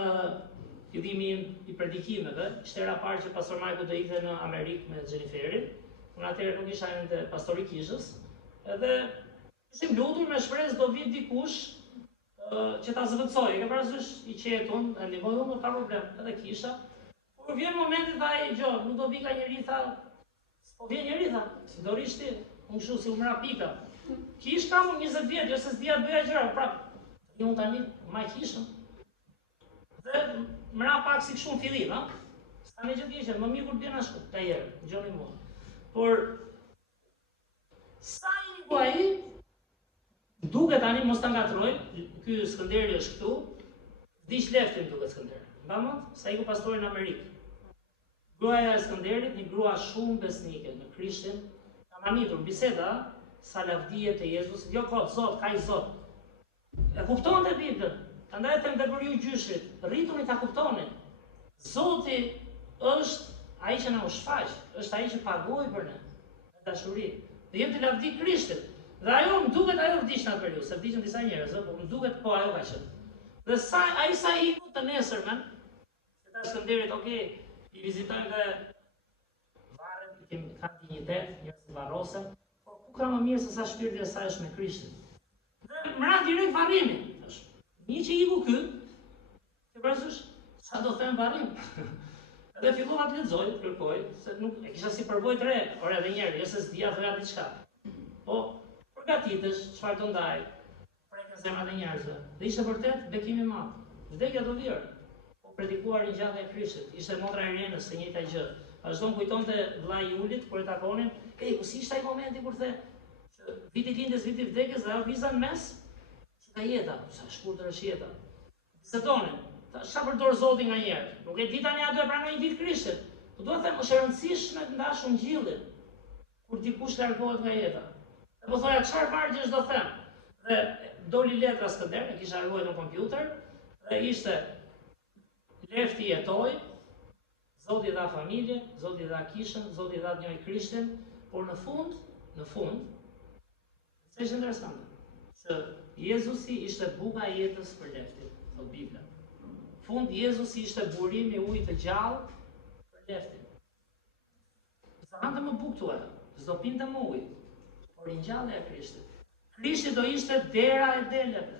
fillimin i predikimeve, ishte era parë që pastor Majku do ikte në Amerikë me Xheniferin, unë atëherë nuk isha ende pastori Kishës, edhe ishim lutur me shpresë do vi dikush që ta zëvendësoj, ke parasysh i qetun, e ndihmoj unë, ka problem, edhe kisha. Kur vjen momenti tha ai, "Gjo, nuk do vi ka njeri", tha, "Po vjen njeri", tha, "Si do rish ti?" Unë kështu si umra pika. Kish kam 20 vjet, jo se s'dia të bëja gjëra, prap. Unë tani më kishëm. Dhe mra pak si kështu në fillim, ha? S'ka me gjë të keqe, më mirë kur bjen ashtu, ta herë, gjoni mua. Por sa i ku ai duke tani mos ta ngatroj, ky Skënderi është këtu, diç leftin duket Skënderi. Mbamot, sa i ku pastori në Amerikë. Gruaja e Skënderit, një grua shumë besnike në Krishtin, ka manitur biseda sa lavdije të Jezusit, jo kot Zot, ka i Zot. E kuptonte Biblën. Prandaj them për ju gjyshit, rrituni ta kuptonin. Zoti është ai që na u shfaq, është ai që pagoi për ne, me dashuri. Dhe jemi të lavdi Krishtit. Dhe ajo më duket ajo vdiq në atë periudhë, se vdiqën disa njerëz, por më duket po ajo ka qenë. Dhe ai sa iku të nesërmen, se ta Skënderit, okay, i vizitojmë dhe varret, i kemi ka dinjitet, njerëz të varrosen, por ku ka më mirë se sa shpirti i saj është me Krishtin. Dhe mra direkt varrimi, thash. Një që iku ky, ke parasysh, sa do them varrim. Dhe fillova të lexoj, të kërkoj, se nuk e kisha si përvojë të re, por edhe një herë, jo se s'dija thoya diçka. Po përgatitesh, çfarë do ndaj, prekën zemrat e njerëzve. Dhe ishte vërtet bekim i madh. Vdekja do vjerë. Po predikuar ringjallja e Krishtit, ishte motra e Renës, e njëjta gjë. Vazhdo më kujtonte vllai Julit kur e takonin, ku si ishte ai momenti kur the që viti lindjes, viti vdekjes, dhe ajo viza në mes, ka jeta, sa shkurtër është jeta. Bisetonin. Çfarë përdor Zoti nganjëherë? Nuk e di tani a do e pranoj ditë Krishtit. Po do të them është e rëndësishme të ndash ungjillin kur dikush largohet nga jeta. Dhe po thoya çfarë vargjesh do them. Dhe doli letra Skënder, e kisha ruajtur në kompjuter, dhe ishte lefti jetoi, Zoti dha familje, Zoti dha kishën, Zoti dha të njëjë Krishtin, por në fund, se ishte interesante, se Jezusi ishte buka e jetës për leftin, thot Bibla. Fund Jezusi ishte burimi i ujit të gjallë për leftin. Sa hante më bukë tuaj, s'do pinte më ujë, por ringjallja e Krishtit. Krishti do ishte dera e deleve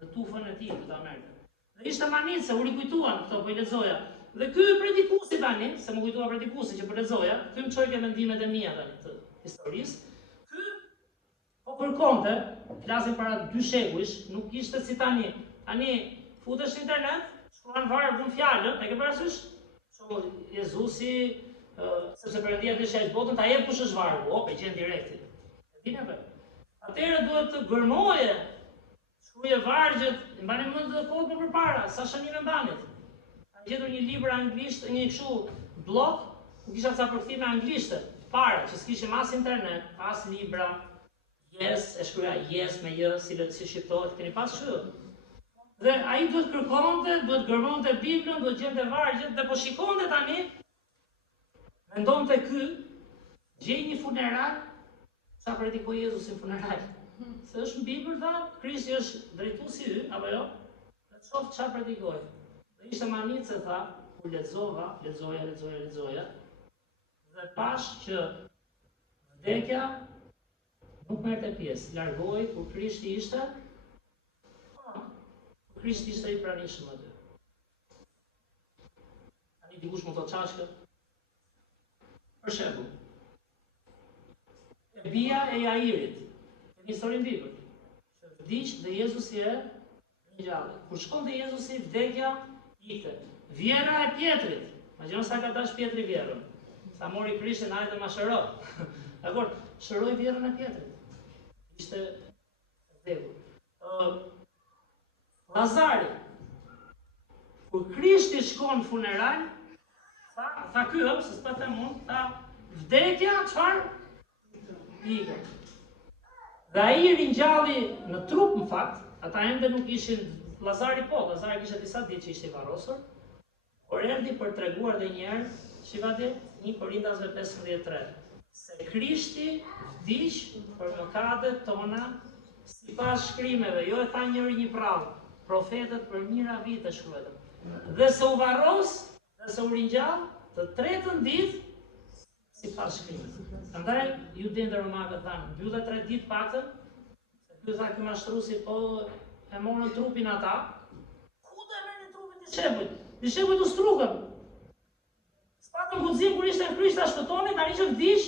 në tufën e tij të Amerikës. Dhe ishte manicë, u rikujtuan këto po i lexoja. Dhe ky predikuesi tani, se më kujtua predikuesi që po lexoja, ky më çoi ke mendimet e mia tani të historisë. Ky po kërkonte, flasim para 2 shekujsh, nuk ishte si tani. Tani futesh në internet, shkruan vargun fjalën, e ke parasysh? Jezusi, sepse Perëndia do të shajë botën, ta jep kush është vargu, e gjen direkti. E dini apo? Atëherë duhet të gërmoje, shkruaje vargjet, mbani mend të kohët më përpara, sa shënime mbanit. Kam gjetur një libër anglisht, një kështu blog, ku kisha ca përkthime anglishte, para që s'kishim as internet, as libra. Yes, e shkruaja yes me j, si shqiptohet, keni pas kështu. Dhe ai duhet kërkonte, duhet gërmonte Biblën, duhet gjente vargjet, dhe po shikonte tani, mendonte ky, gjej një funeral, sa predikoi Jezusi në funeral. Se është në Bibël tha, Krishti është drejtuesi i ynë, apo jo? Dhe shoh çfarë predikoi. Dhe ishte manicë tha, kur lexoja, dhe pash që vdekja nuk merrte pjesë, largohej kur Krishti ishte i pranishëm aty. Tani dikush më thot çashkë. Për shembull, e bia e Jairit, në historinë Bibël, që vdiq dhe Jezusi e ngjallë. Kur shkonte Jezusi vdekja ikte. Vjera e Pjetrit, imagjino sa ka dash Pjetri vjerën. Sa mori Krishtin hajde ma shëro. Dakor, shëroi vjerën e Pjetrit. Ishte vdekur. Lazari, kur Krishti shkon në funeral, tha ky, se s'pa them unë, tha vdekja, çfarë? Ikë. Dhe ai ringjalli në trup në fakt, ata ende nuk ishin, Lazari kishte disa ditë që ishte i varrosur, por erdhi për treguar edhe një herë, shifati, 1 Korintasve 15:3, se Krishti vdiq për mëkatet tona sipas shkrimeve, jo e tha njëri një prallë. Profetët për mira vite shkruajnë. Dhe se u varros, dhe se u ringjall, të tretën ditë sipas shkrimit. Prandaj Judenë dhe Romakët thanë, mbyllë 3 ditë paktën, se ky tha ky mashtruesi po e morën trupin ata. Ku do e merrnin trupin dishepull? Dishepull u strukën. S'patën guxim kur ishte në Krisht ta shpëtonin, tani që vdiq,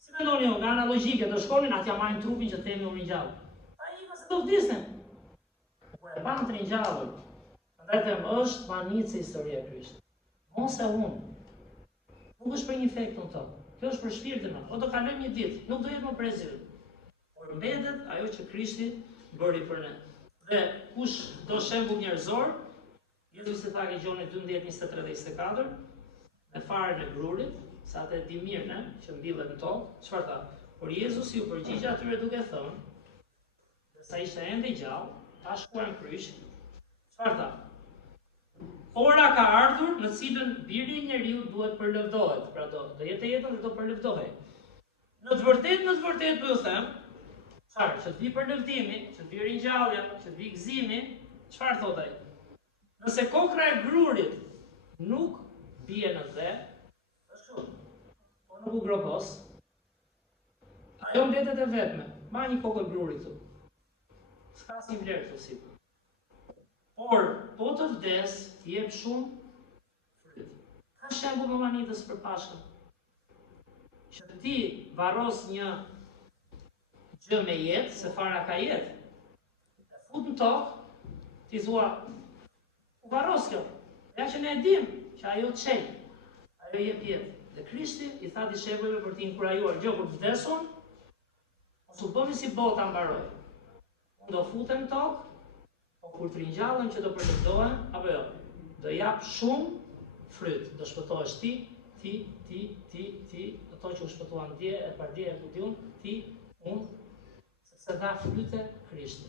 si mendoni ju, nga ana logjike do shkonin atja marrin trupin që themi u ringjall. Ai ikën se do vdisnin. E panë të ringjallur, prandaj them është manicë historia e Krishtit. Mos e humbë. Nuk është për një fekt në tokë. Kjo është për shpirtin në. O do kalojmë një ditë, nuk do jetë më prezir. Por mbetet ajo që Krishti bëri për ne. Dhe kush do shembull njerëzor, Jezusi tha ke Gjoni 12:23-24, me farën e grurit, sa atë di mirë ne, që mbillet në tokë, çfarë tha? Por Jezusi u përgjigj atyre duke thënë, sa ishte ende i gjallë, ta shkuar në kryq, çfarë tha? Ora ka ardhur në cilën biri i njeriu duhet përlëvdohet, pra do jetë jetën dhe do përlëvdohej. Në të vërtetë po ju them, çfarë? Që të vi përlëvdimi, që të vi ringjallja, që të vi gëzimi, çfarë thot ai? Nëse kokra e grurit nuk bie në dhe, ashtu, po nuk u gropos, ajo mbetet e vetme, ma një kokë e grurit këtu. S'ka si vlerë këtu sipër. Por, po të vdes, jep shumë fryt. Ka shembull më manitës për Pashkën. Që ti varros një gjë me jetë, se fara ka jetë. Fut në tokë, ti thua, u varros kjo. Ja që ne e dim që ajo të qenjë, ajo jep jetë. Dhe Krishti i tha dishepujve për t'i inkurajuar, gjo, kur të vdesun, mos u bëni si bota mbaroj. Unë do futem në tokë, po kur të ringjallem që do përdoren, apo jo, do jap shumë fryt, do shpëtohesh ti, ato që u shpëtuan dje, e pardje, e kuti unë, ti, unë, se dha fryte Krishti.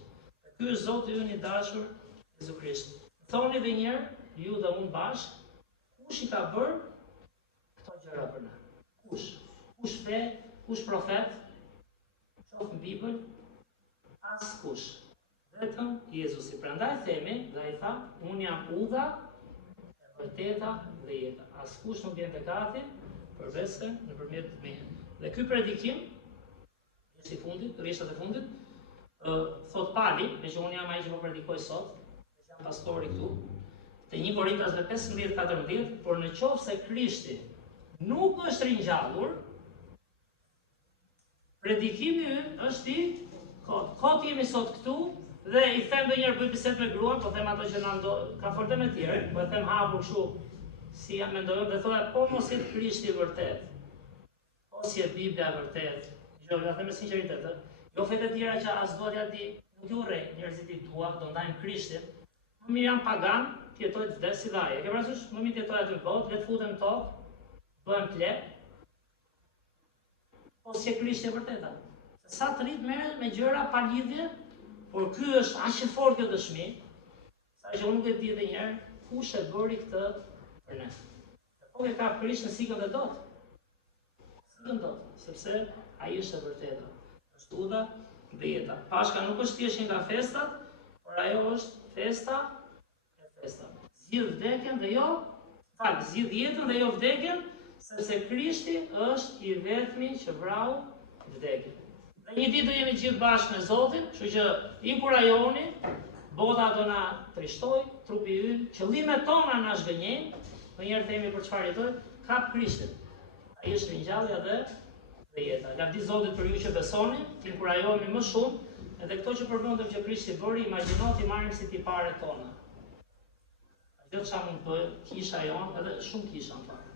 Ky është Zoti ynë i dashur, Jezu Krishti. Thoni dhe njerë, ju dhe unë bashkë, kush i ka bërë këto gjëra për ne? Kush? Kush fe, kush profet? Qoftë në Bibël? As kush. Vetëm Jezusi. Prandaj themi, dhe ai tha, unë jam udha, e vërteta dhe jeta. As kush nuk vjen tek Ati, përveç se nëpërmjet meje. Dhe ky predikim, është i fundit, rishtat e fundit, thot Pali, me që unë jam ai që po predikoj sot, jam pastori këtu, te 1 Korintasve 15:14, por në qoftë se Krishti nuk është ringjallur, predikimi ynë është i kot jemi sot këtu dhe i them ndonjëherë bëj bisedë me gruan, po them ato që na ka folë me tjerë, po e them hapur kështu si jam mendoj dhe thoya po mos jetë Krishti vërtet. Po si e Bibla vërtet. Jo, ja them me sinqeritet, jo fetë të tjera që as duhet ja di, nuk ju urrej njerëzit i tua, do ndajmë Krishtin. Më mirë jam pagan, të jetoj të vdes si dhaje. E ke parasysh, më mirë të jetoj aty në botë, le të futem në tokë, bëhem plep. Po si e Krishti e vërteta. Sa të rrit merret me gjëra pa lidhje, por ky është aq i fortë kjo dëshmi, sa që unë nuk e di edhe një herë kush e bëri këtë për ne. Po e ka Krishtin sikën e dot. Sikën dot, sepse ai është e vërteta. Është udha dhe jeta. Pashka nuk është thjesht nga festat, por ajo është festa e festave. Zgjidh vdekjen dhe jo, zgjidh jetën dhe jo vdekjen, sepse Krishti është i vetmi që vrau vdekjen. Dhe një ditë do jemi gjithë bashkë me Zotin, kështu që inkurajoni, bota do na trishtoj, trupi ynë, qëllimet tona na zhgënjejnë, ndonjëherë themi për çfarë jetoj, kap Krishtin. Ai është ringjallja dhe jeta. Lavdi Zotit për ju që besoni, t'inkurajojmë më shumë. Edhe këto që përmendëm që Krishti bëri, imagjino ti marrim si tiparet tona. Ajo çfarë mund të bëj, kisha jon, edhe shumë kisha në fakt.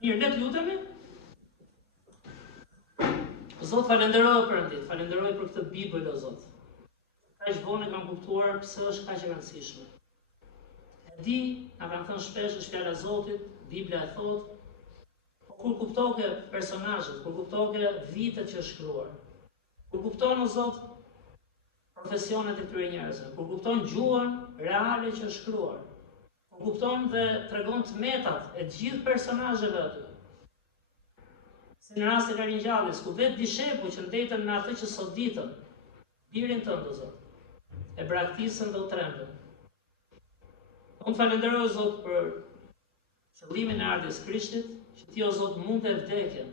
Mirë, le të lutemi. Zot, falenderoj për ditë, falenderoj për këtë Bibël o Zot. Kaq vonë kam kuptuar pse është kaq e rëndësishme. E di, na kanë thënë shpesh është fjala e Zotit, Bibla e thotë, kur kuptoke personazhet, kur kuptoke vitet që është shkruar, kur kupton o Zot profesionet e këtyre njerëzve, kur kupton gjuhën reale që është shkruar, kur kupton dhe tregon tmetat e gjithë personazheve aty. Si në rastin e ringjalljes, ku vetë dishepuj që ndetën në atë që sot ditën, birin tënd o Zot, e braktisën dhe u trembën. Unë falenderoj o Zot për qëllimin e ardhjes Krishtit, që ti o Zot mund të vdekjen,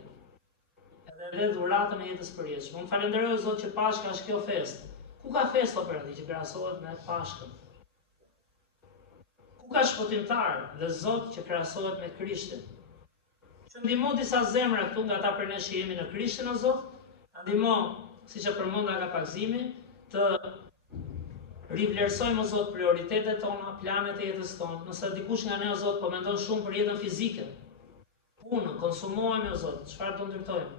edhe dhe dhuratën e jetës përjetshme. Unë falenderoj o Zot që Pashka është kjo festë. Ku ka festë o Perëndi që krahasohet me Pashkën? Ku ka shpëtimtar dhe Zot që krahasohet me Krishtin? Që ndihmo disa zemra këtu nga ata për ne që jemi në Krishtin o Zot, ndihmo, siç e përmenda nga pakzimi, të rivlerësojmë o Zot prioritetet tona, planet e jetës tonë. Nëse dikush nga ne o Zot po mendon shumë për jetën fizike, punën, konsumohemi o Zot, çfarë do ndërtojmë?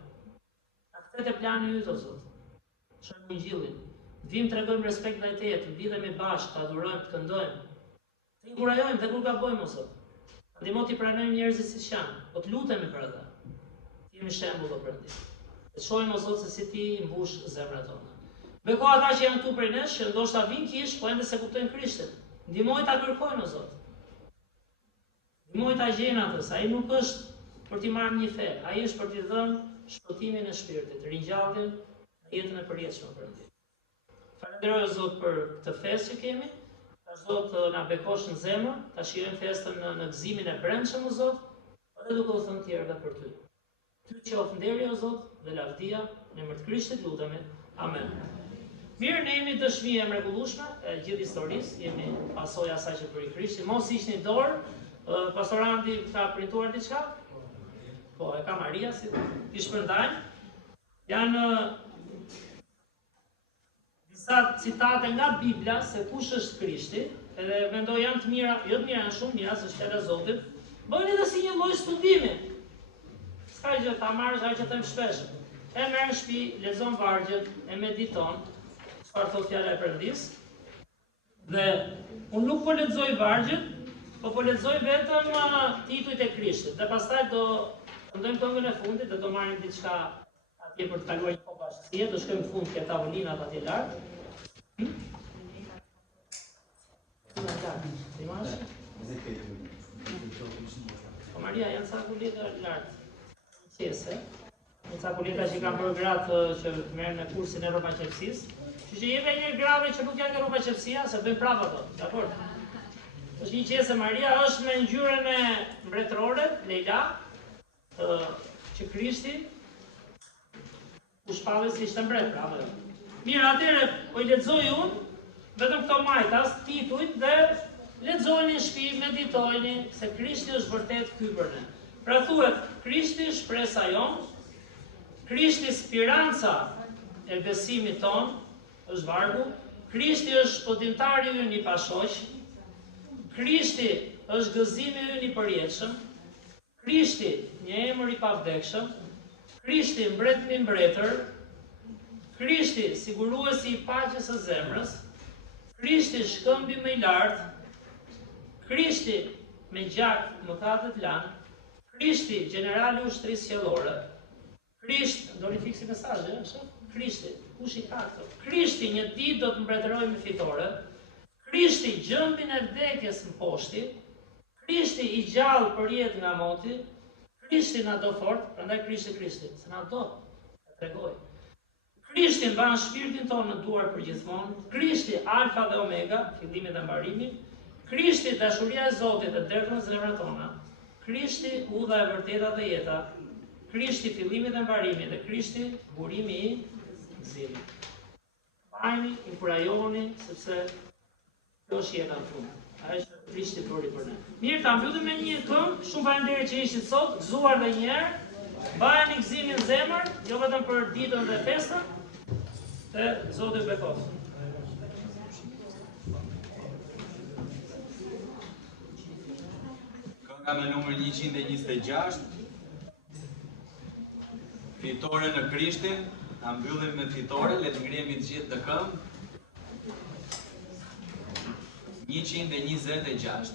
A kthehet e plani yt o Zot? Shojmë Ungjillin. Vim tregojmë respekt ndaj teje, të lidhemi bashkë, të adhurojmë, të këndojmë. Të inkurajojmë dhe kur gabojmë o Zot. Ndihmo t'i pranojmë njerëzit siç janë, po të lutemi për ata. Jemi shembull o Perëndi. Të shohim o Zot se si ti mbush zemrat tona. Beko ata që janë këtu prej nesh, që ndoshta vinë kish, po ende se kuptojnë Krishtin. Ndihmoj ta kërkojnë o Zot. Ndihmoj ta gjejnë atë, sa ai nuk është për t'i marrë një fe, ai është për t'i dhënë shpëtimin e shpirtit, ringjalljen në jetën e përjetshme Perëndi. Falenderoj o Zot për këtë festë që kemi. Ta Zot na bekosh në zemër, ta shijojmë festën në gëzimin e brendshëm o Zot, edhe duke u thënë tjerëve për ty. Ty qoftë nderja o Zot dhe lavdia në emër të Krishtit lutemi. Amen. Mirë, ne jemi dëshmi e mrekullueshme e gjithë historisë, jemi pasojë asaj që bëri Krishti. Mos hiqni dorë Pastorandi ka printuar diçka? Po, e ka Maria si t'i shpërndajnë. Janë disa citate nga Biblia se kush është Krishti, edhe mendoj janë të mira, jo të mira, janë shumë mira, se shtela Zotit. Bëjnë edhe si një lloj studimi. S'ka gjë ta marrësh ajo që them shpesh. E merr në shtëpi, lexon vargjet, e mediton, çfarë thotë fjala e Perëndis. Dhe unë nuk po lexoj vargjet, po lexoj vetëm titujt e Krishtit. Dhe pastaj do ndojmë tongën e fundit dhe do marrim diçka atje për të kaluar një kohë bashkësie, do shkojmë në fund ke tavolinat atje lart. Po Maria, janë ca kolega lart. Qese. Janë ca kolega që kanë bërë gratë që merren në kursin e rrobaqepsisë. Kështu që jepë një grave që nuk janë nga rrobaqepsia, se bëjnë prapa ato. Dakor? Është një qese Maria, është me ngjyrën e mbretërore, Leila, që Krishti u shpallë si ishte mbret, pra. Mirë, atëherë po i lexoj unë vetëm këto majtas, titujt dhe lexojeni në shtëpi, meditojeni se Krishti është vërtet ky për ne. Pra thuhet, Krishti shpresa jon, Krishti speranca e besimit ton, është vargu, Krishti është podimtari ynë i pashoq, Krishti është gëzimi ynë i përjetshëm, Krishti një emër i pavdekshëm, Krishti mbretëri i mbretër, Krishti siguruesi i paqes së zemrës, Krishti shkëmbi më i lartë, Krishti me gjak mëkatet lanë, Krishti generali i ushtrisë qiellore, Krishti, do rifiksi mesazhin, Krishti, kush i ka këto? Krishti një ditë do të mbretërojë me fitore, Krishti gjëmbin e vdekjes në poshti, Krishti i gjallë për jetë nga moti, Krishti na do fort, prandaj Krishti, se na do, e tregoj. Krishti mban shpirtin tonë në duar për gjithmonë, Krishti alfa dhe omega, fillimi dhe mbarimi, Krishti dashuria e Zotit e derdhën zemrat tona, Krishti udha e vërteta dhe jeta, Krishti fillimi dhe mbarimi dhe Krishti burimi i gëzimit. Bajni, inkurajoni, sepse kjo është jeta në fund. Ajo që Krishti bëri për ne. Mirë, ta mbyllim me një këngë, shumë faleminderit që ishit sot, gëzuar edhe një herë. Bajeni gëzimin në zemër, jo vetëm për ditën dhe festën, dhe Zoti ju bekoftë. Kënga me numër 126, fitore në Krishtin, ta mbyllim me fitore, le të ngrihemi të gjithë në këmbë. 126.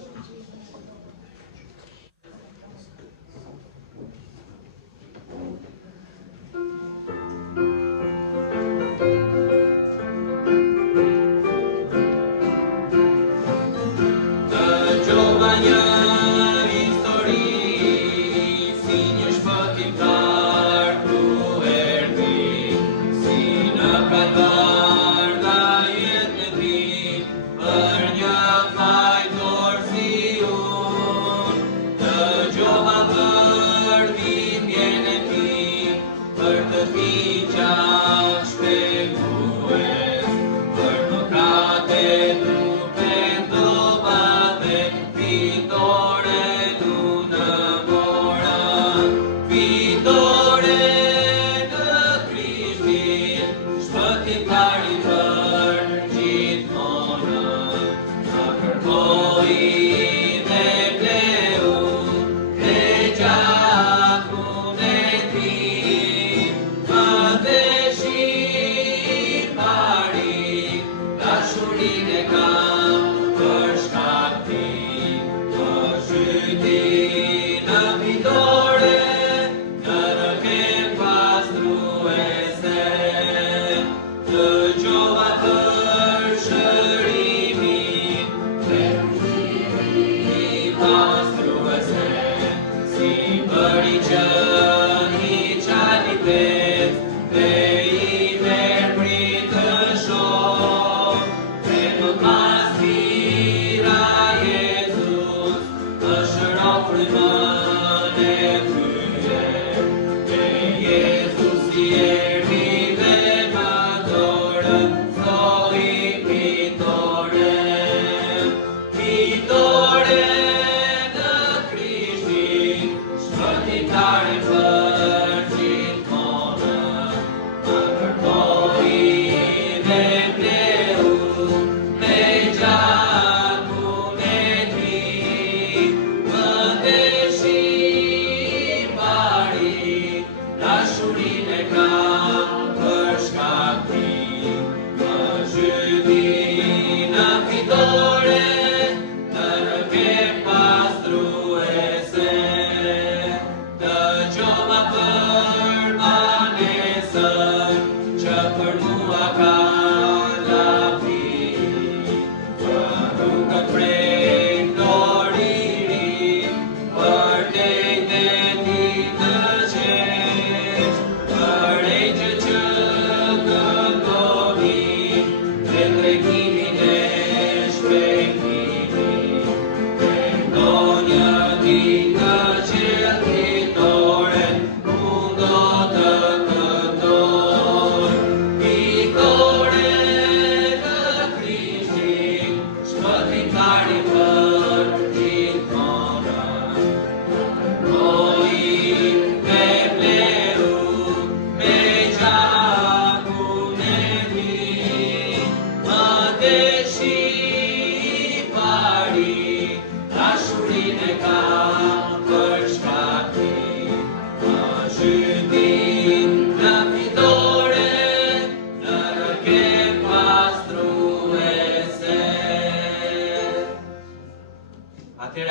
Për një fajtor si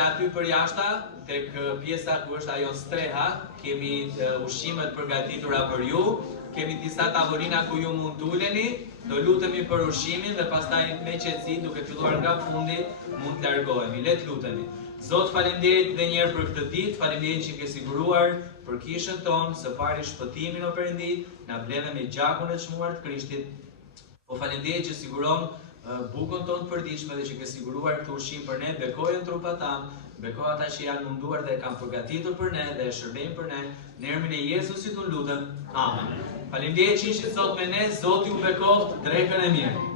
Aty për jashta, tek pjesa ku është ajo streha, kemi ushqimet përgatitura për ju, kemi disa tavolina ku ju mund t'uleni, do lutemi për ushqimin dhe pastaj me qetësi duke filluar nga fundi mund të largohemi. Le të lutemi. Zot, faleminderit edhe një herë për këtë ditë, faleminderit që ke siguruar për kishën tonë, së pari shpëtimin o Perëndi, na bledhe me gjakun e çmuar të Krishtit. Po faleminderit që siguron bukën tonë të përditshme dhe që ke siguruar këtë ushqim për ne, bekojën trupat tanë, bekoj ata që janë munduar dhe kanë përgatitur për ne dhe shërbejnë për ne, në emrin e Jezusit unë lutem. Amen. Faleminderit që ishit sot me ne, Zoti ju bekoft drekën e mirë.